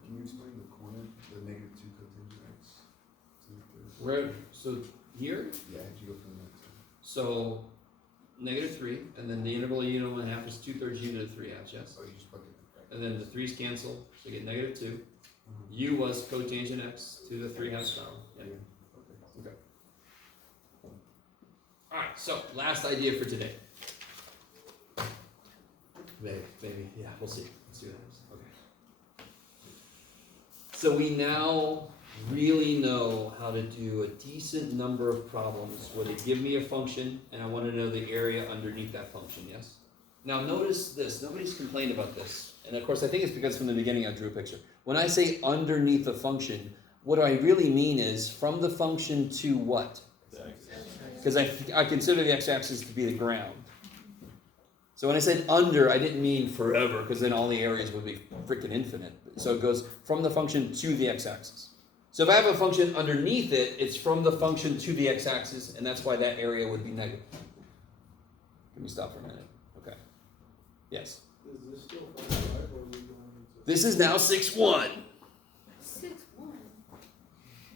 Can you explain the corner, the negative 2 cotangent x? Where? So here. Yeah, how'd you go from that to? So negative 3, and then the interval of u to 1/2 is 2/3 u to the 3/2. Yes. Oh, you just plug it in. And then the 3's cancel, so you get negative 2. U was cotangent x to the 3/2 power. Yeah. Okay. All right. So last idea for today. Maybe, yeah, we'll see. Let's see what happens. Okay. So we now really know how to do a decent number of problems where they give me a function and I want to know the area underneath that function, yes? Now notice this, nobody's complained about this. And of course I think it's because from the beginning I drew a picture. When I say underneath a function, what I really mean is from the function to what? Because I consider the x-axis to be the ground. So when I said under, I didn't mean forever, because then all the areas would be freaking infinite. So it goes from the function to the x-axis. So if I have a function underneath it, it's from the function to the x-axis, and that's why that area would be negative. Let me stop for a minute. Okay. Yes? Is this still 5 or are we going into? This is now 6-1. 6-1.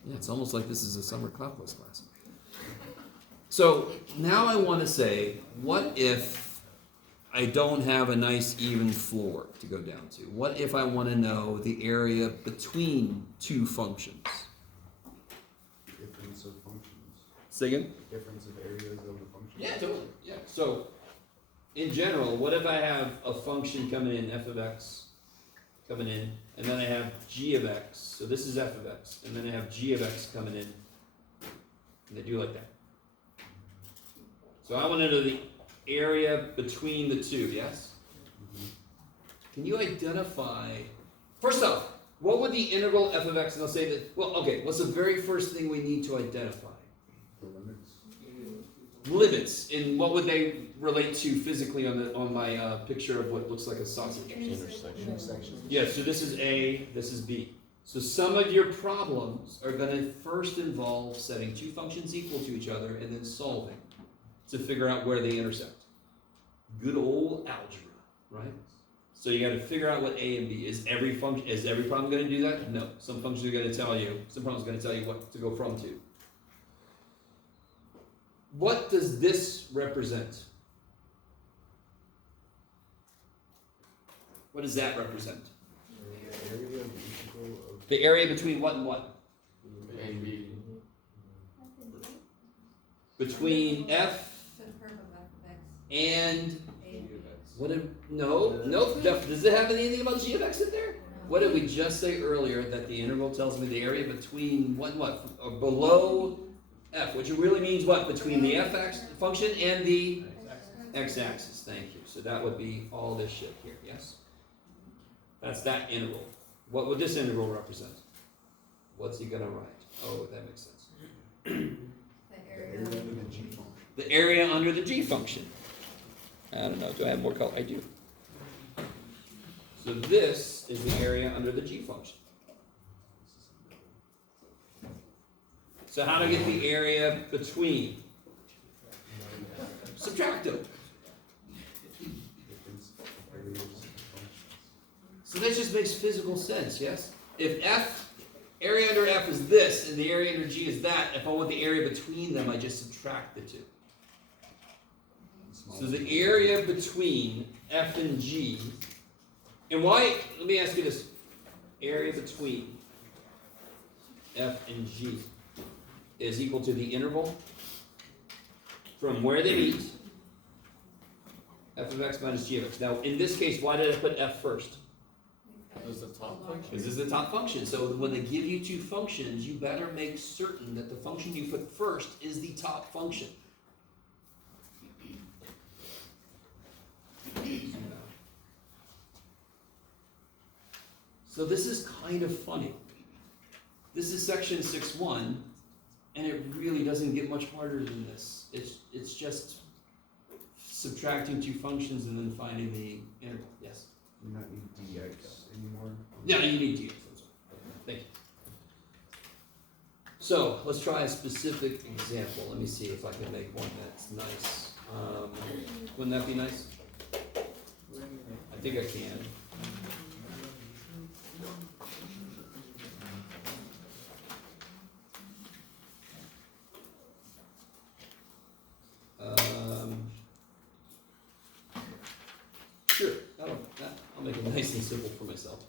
Yeah, it's almost like this is a summer calculus class. So now I want to say, what if I don't have a nice even floor to go down to? What if I want to know the area between two functions? Difference of functions. Say again? Difference of areas of the function. Yeah, totally. Yeah. So, in general, what if I have a function coming in, f of x, coming in, and then I have g of x. So this is f of x, and then I have g of x coming in, and they do like that. So I want to know the area between the two, yes? Can you identify, first off, what would the integral f of x, and I'll say that, well, okay, what's the very first thing we need to identify? The limits. Limits, and what would they relate to physically on my picture of what looks like a sausage? Intersection. Yeah, so this is A, this is B. So some of your problems are going to first involve setting two functions equal to each other and then solving to figure out where they intersect. Good old algebra, right? So you got to figure out what A and B is. Every problem going to do that? No. Some functions are going to tell you. Some problems are going to tell you what to go from to. What does this represent? What does that represent? The area between what and what? A and B. Between f and what? Does it have anything about g of x in there? What did we just say earlier that the integral tells me the area between what and what? Or below f, which really means what? Between the f function and the x-axis. Thank you. So that would be all this shit here. Yes. That's that integral. What would this integral represent? What's he gonna write? Oh, that makes sense. The area under the g function. I don't know. Do I have more color? I do. So this is the area under the g function. So how to get the area between? Subtract them. So that just makes physical sense, yes? If area under f is this, and the area under g is that, if I want the area between them, I just subtract the two. So the area between f and g, and why, let me ask you this, area between f and g is equal to the interval from where they meet, f of x minus g of x. Now, in this case, why did I put f first? This is the top function. Because this is the top function. So when they give you two functions, you better make certain that the function you put first is the top function. So this is kind of funny. This is section 6.1, and it really doesn't get much harder than this. It's just subtracting two functions and then finding the integral. Yes? You not need dx anymore? No, you need dx. Thank you. So let's try a specific example. Let me see if I can make one that's nice. Wouldn't that be nice? I think I can. Sure, I'll make it nice and simple for myself.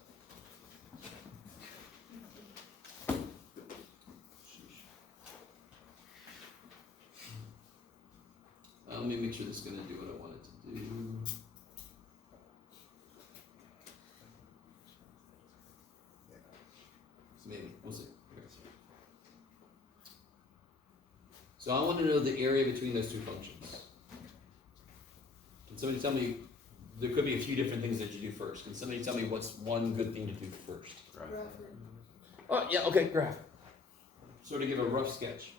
Let me make sure this is going to do what I want it to do. So I want to know the area between those two functions. Can somebody tell me, there could be a few different things that you do first. Can somebody tell me what's one good thing to do first? Oh, yeah, okay, graph. Sort of give a rough sketch.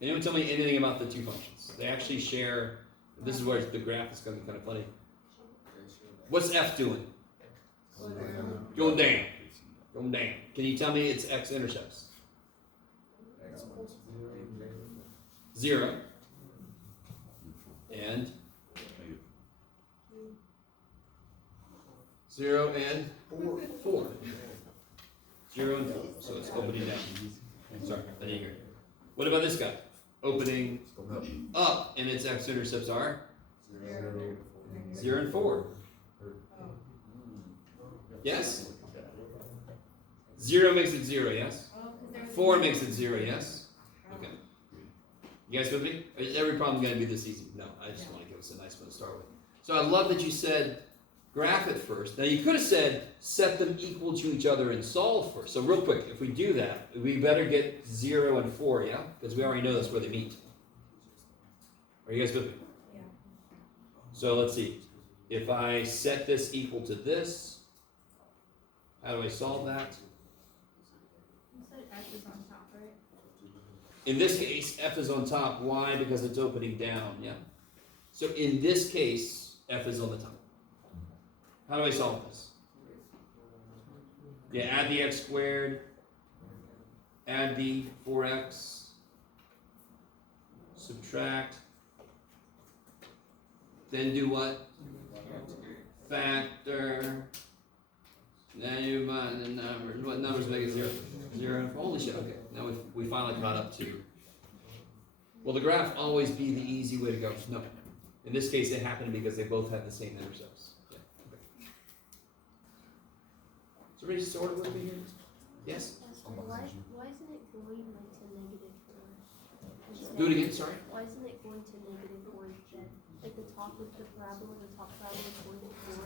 Anyone tell me anything about the two functions? They actually share, this is where the graph is going to be kind of funny. What's F doing? Going down. Going down. Can you tell me its x-intercepts? 0. And? 0 and 4. 0 and 4. So it's opening down. Sorry, I didn't hear it. What about this guy? Opening up, and its x-intercepts are? 0 and 4. Yes? 0 makes it 0, yes? 4 makes it 0, yes? Okay. You guys with me? Is every problem going to be this easy? No, I just want to give us a nice one to start with. So I love that you said graph it first. Now you could have said set them equal to each other and solve first. So real quick, if we do that, we better get 0 and 4, yeah? Because we already know that's where they meet. Are you guys with me? Yeah. So let's see. If I set this equal to this, how do I solve that? You said F is on top, right? In this case, F is on top. Why? Because it's opening down, yeah? So in this case, F is on the top. How do I solve this? Yeah, add the x squared, add the 4x, subtract, then do what? Factor. Now you find the numbers. What numbers make it 0? 0. Holy shit, okay. Now we finally got up to. Will the graph always be the easy way to go? No. In this case, it happened because they both have the same intercepts. Yeah. Okay. Is everybody sort of with me here? Yes? Why isn't it going like to -4? Do it again, sorry. Why isn't it going to -4 instead? Like the top of the parabola is going to 4.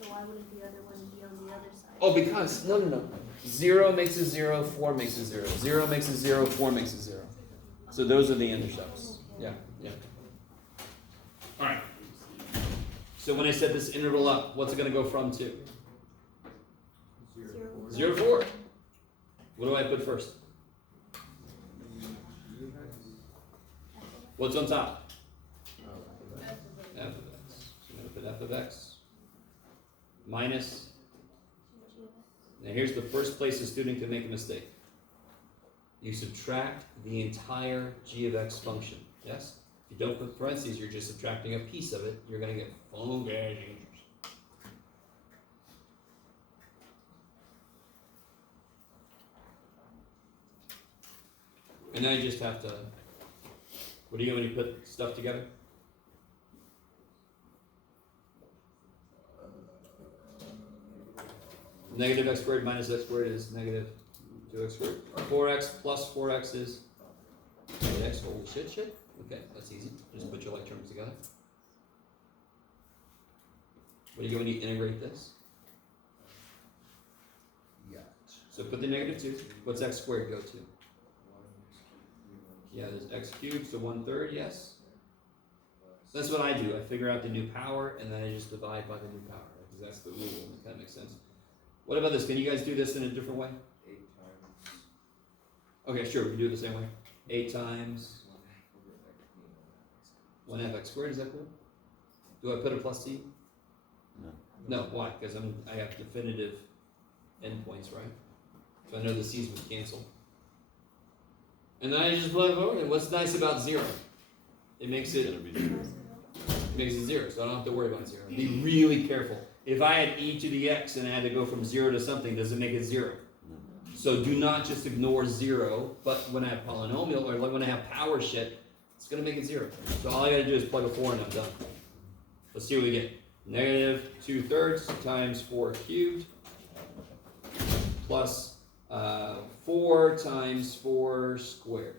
So why wouldn't the other one be on the other side? Oh, because, no. 0 makes it 0, 4 makes it 0. 0 makes it 0, 4 makes it 0. So those are the intercepts. Yeah. All right. So when I set this interval up, what's it going to go from to? 0 to 4. What do I put first? What's on top? F of x. So I'm going to put f of x minus. Now here's the first place a student can make a mistake. You subtract the entire g of x function. Yes? If you don't put parentheses, you're just subtracting a piece of it. You're going to get funky answers. And now you just have to, what do you do when you put stuff together? Negative x squared minus x squared is negative 2x squared. 4x plus 4x is 8x. Holy shit. Okay, that's easy. Just put your like terms together. What do you do when you integrate this? Yeah. So put the negative 2. What's x squared go to? Yeah, there's x cubed, so 1/3, yes? So that's what I do. I figure out the new power, and then I just divide by the new power, right? Because that's the rule, and it kind of makes sense. What about this? Can you guys do this in a different way? 8 times. Okay, sure, we can do it the same way. 8 times 1 x squared, is that cool? Do I put a plus c? No, why? Because I have definitive endpoints, right? So I know the c's would cancel. And then I just plug over it. What's nice about 0? It makes it 0, so I don't have to worry about 0. Be really careful. If I had e to the x and I had to go from 0 to something, does it make it 0? So do not just ignore 0, but when I have polynomial, or when I have power shit, it's going to make it 0. So all I got to do is plug a 4 and I'm done. Let's see what we get. Negative 2/3 times 4 cubed plus 4 times 4 squared.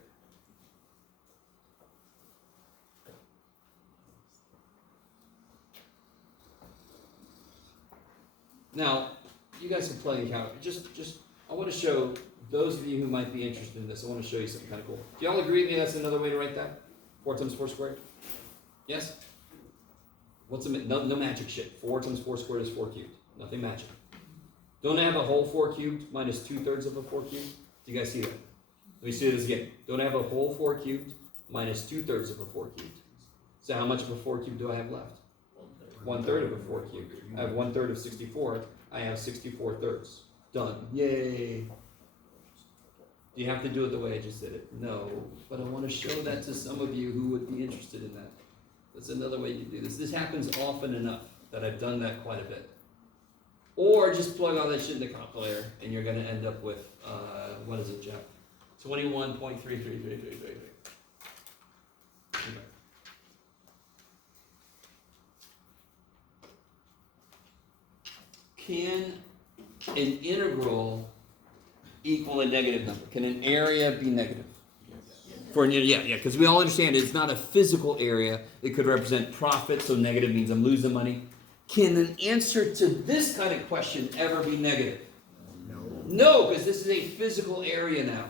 Now, you guys can play and count. Just I want to show those of you who might be interested in this, I want to show you something kind of cool. Do y'all agree with me that's another way to write that? 4 times 4 squared? Yes? What's no magic shit. 4 times 4 squared is 4 cubed. Nothing magic. Don't I have a whole 4 cubed minus 2/3 of a 4 cubed? Do you guys see that? Let me see this again. Don't I have a whole 4 cubed minus 2/3 of a 4 cubed? So how much of a 4 cubed do I have left? 1/3 of a 4 cubed. I have 1/3 of 64. I have 64 thirds. Done. Yay. Do you have to do it the way I just did it? No. But I want to show that to some of you who would be interested in that. That's another way you do this. This happens often enough that I've done that quite a bit. Or just plug all that shit in the calculator and you're going to end up with, what is it, Jeff? 21.33333. Okay. Can an integral equal a negative number? Can an area be negative? For because we all understand it's not a physical area. It could represent profit, so negative means I'm losing money. Can an answer to this kind of question ever be negative? No, because this is a physical area now.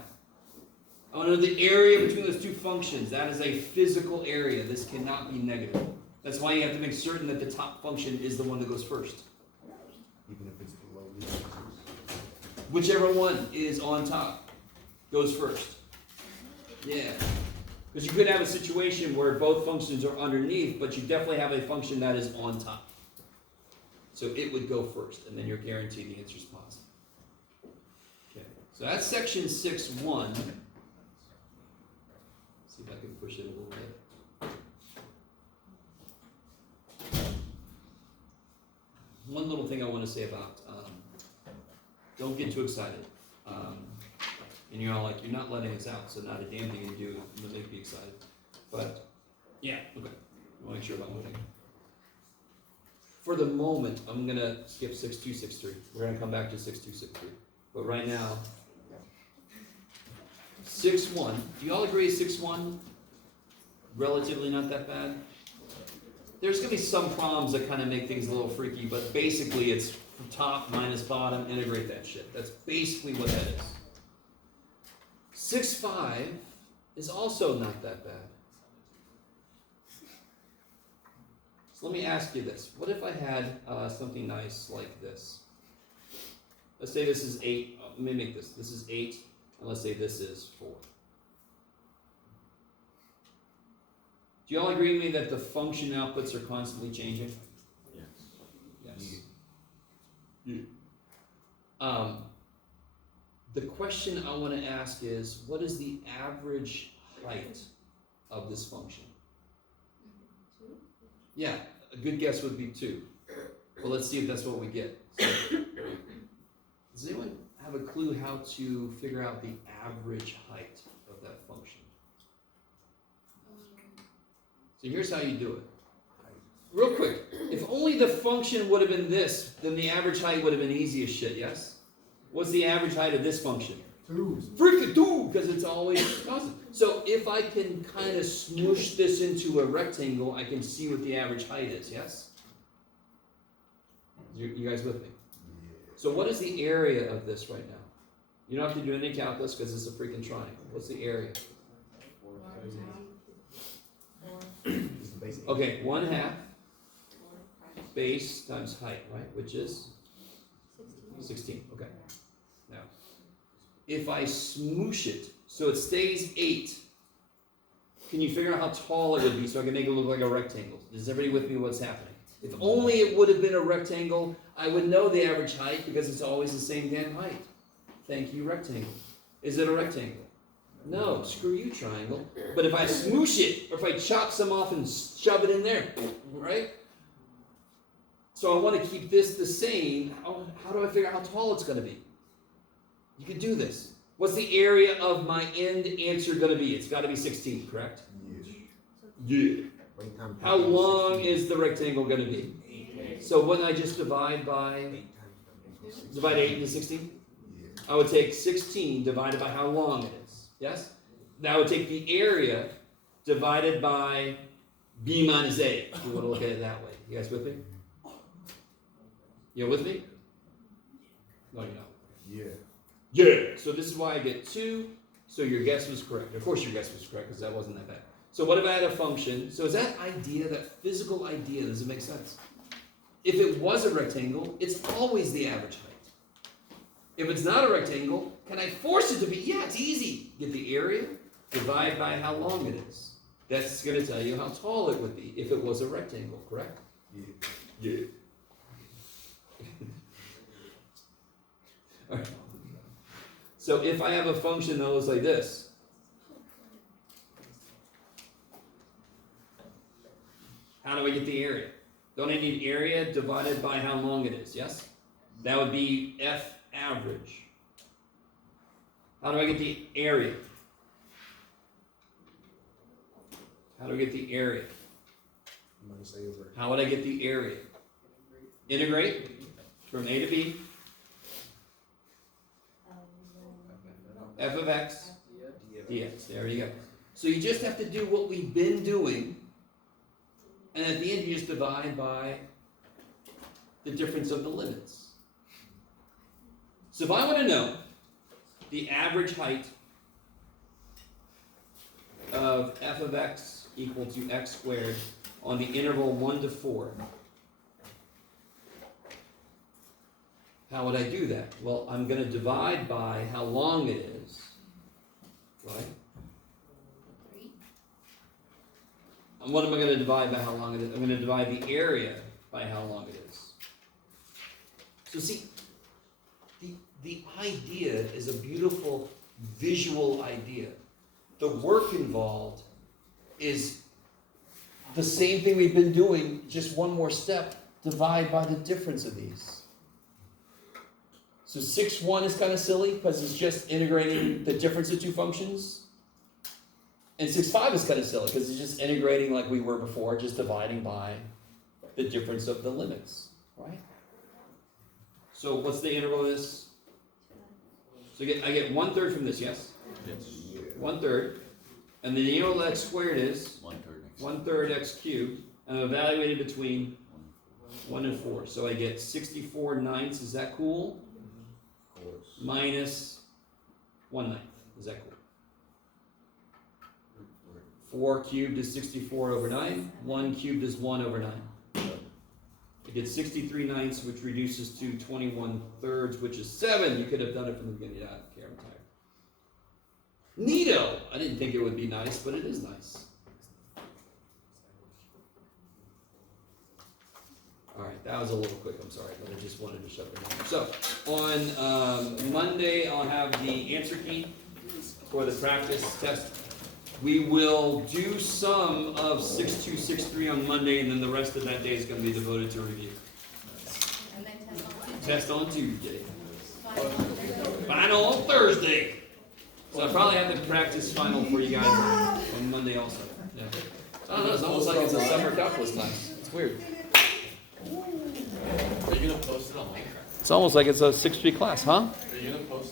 I want to know the area between those two functions. That is a physical area. This cannot be negative. That's why you have to make certain that the top function is the one that goes first. Even if it's below the Whichever one is on top goes first. Yeah. Because you could have a situation where both functions are underneath, but you definitely have a function that is on top. So it would go first, and then you're guaranteed the answer is positive. Okay. So that's section 6.1. See if I can push it a little bit. One little thing I want to say about, don't get too excited. And you're all like, you're not letting us out, so not a damn thing you do will make me excited. But, yeah, okay. I want to make sure about one thing. For the moment, I'm going to skip 6263. We're going to come back to 6263. But right now, 6.1. Do you all agree 6.1? Relatively not that bad? There's going to be some problems that kind of make things a little freaky, but basically it's top minus bottom, integrate that shit. That's basically what that is. 6.5 is also not that bad. So let me ask you this. What if I had something nice like this? Let's say this is 8. Let me make this. This is 8, and let's say this is 4. Do you all agree with me that the function outputs are constantly changing? Yes. Yeah. The question I want to ask is, what is the average height of this function? 2? Yeah, a good guess would be 2. Well, let's see if that's what we get. So, does anyone have a clue how to figure out the average height of that function? So here's how you do it. Real quick, if only the function would have been this, then the average height would have been easy as shit, yes? What's the average height of this function? 2. Freaking 2, because it's always constant. So if I can kind of smoosh this into a rectangle, I can see what the average height is, yes? You guys with me? So what is the area of this right now? You don't have to do any calculus because it's a freaking triangle. What's the area? Okay, 1/2 base times height, right? Which is 16. Okay. Now, if I smoosh it so it stays 8, can you figure out how tall it would be so I can make it look like a rectangle? Is everybody with me what's happening? If only it would have been a rectangle, I would know the average height because it's always the same damn height. Thank you, rectangle. Is it a rectangle? No, screw you, triangle. But if I smoosh it, or if I chop some off and shove it in there, right? So I want to keep this the same. How do I figure out how tall it's going to be? You can do this. What's the area of my end answer going to be? It's got to be 16, correct? Yeah. How long is the rectangle going to be? 8. So what did I just divide by? Divide 8 into 16? I would take 16 divided by how long it is. Yes? Now I would take the area divided by b minus a, if you want to look at it that way. You guys with me? You with me? No, you're not. Yeah. Yeah. So this is why I get 2. So your guess was correct. Of course your guess was correct because that wasn't that bad. So what if I had a function? So is that idea, that physical idea, does it make sense? If it was a rectangle, it's always the average height. If it's not a rectangle, can I force it to be? Yeah, it's easy. Get the area, divide by how long it is. That's going to tell you how tall it would be if it was a rectangle, correct? Yeah. All right. So if I have a function that looks like this, how do I get the area? Don't I need area divided by how long it is, yes? That would be F average. How do I get the area? How do I get the area? I'm gonna say over. How would I get the area? Integrate from A to B. F of x dx. There you go. So you just have to do what we've been doing, and at the end you just divide by the difference of the limits. So if I want to know the average height of f of x equal to x squared on the interval 1 to 4, how would I do that? Well, I'm going to divide by how long it is, right? And what am I going to divide by how long it is? I'm going to divide the area by how long it is. So see, the idea is a beautiful visual idea. The work involved is the same thing we've been doing, just one more step, divide by the difference of these. So 6-1 is kind of silly because it's just integrating the difference of two functions. And 6-5 is kind of silly because it's just integrating like we were before, just dividing by the difference of the limits, right? So what's the interval of this? So I get 1/3 from this, yes? Yes. 1/3. And the interval of x squared is 1/3 x. 1/3 x cubed. And I'm evaluating between 1 and 4. So I get 64/9. Is that cool? Of course. Minus 1/9. Is that cool? 4 cubed is 64/9. 1 cubed is 1/9. I get 63/9, which reduces to 21/3, which is 7. You could have done it from the beginning. I don't care. I'm tired. Neato! I didn't think it would be nice, but it is nice. All right, that was a little quick. I'm sorry, but I just wanted to shut it down. So, on Monday, I'll have the answer key for the practice test. We will do some of 6263 on Monday, and then the rest of that day is going to be devoted to review. And then Test on Tuesday. Final on Thursday. So I probably have to practice final for you guys on Monday also. Yeah. I don't know, it's almost like it's a summer calculus class. It's weird. Are you gonna post it on Minecraft? It's almost like it's a 6-week class, huh? Are you gonna post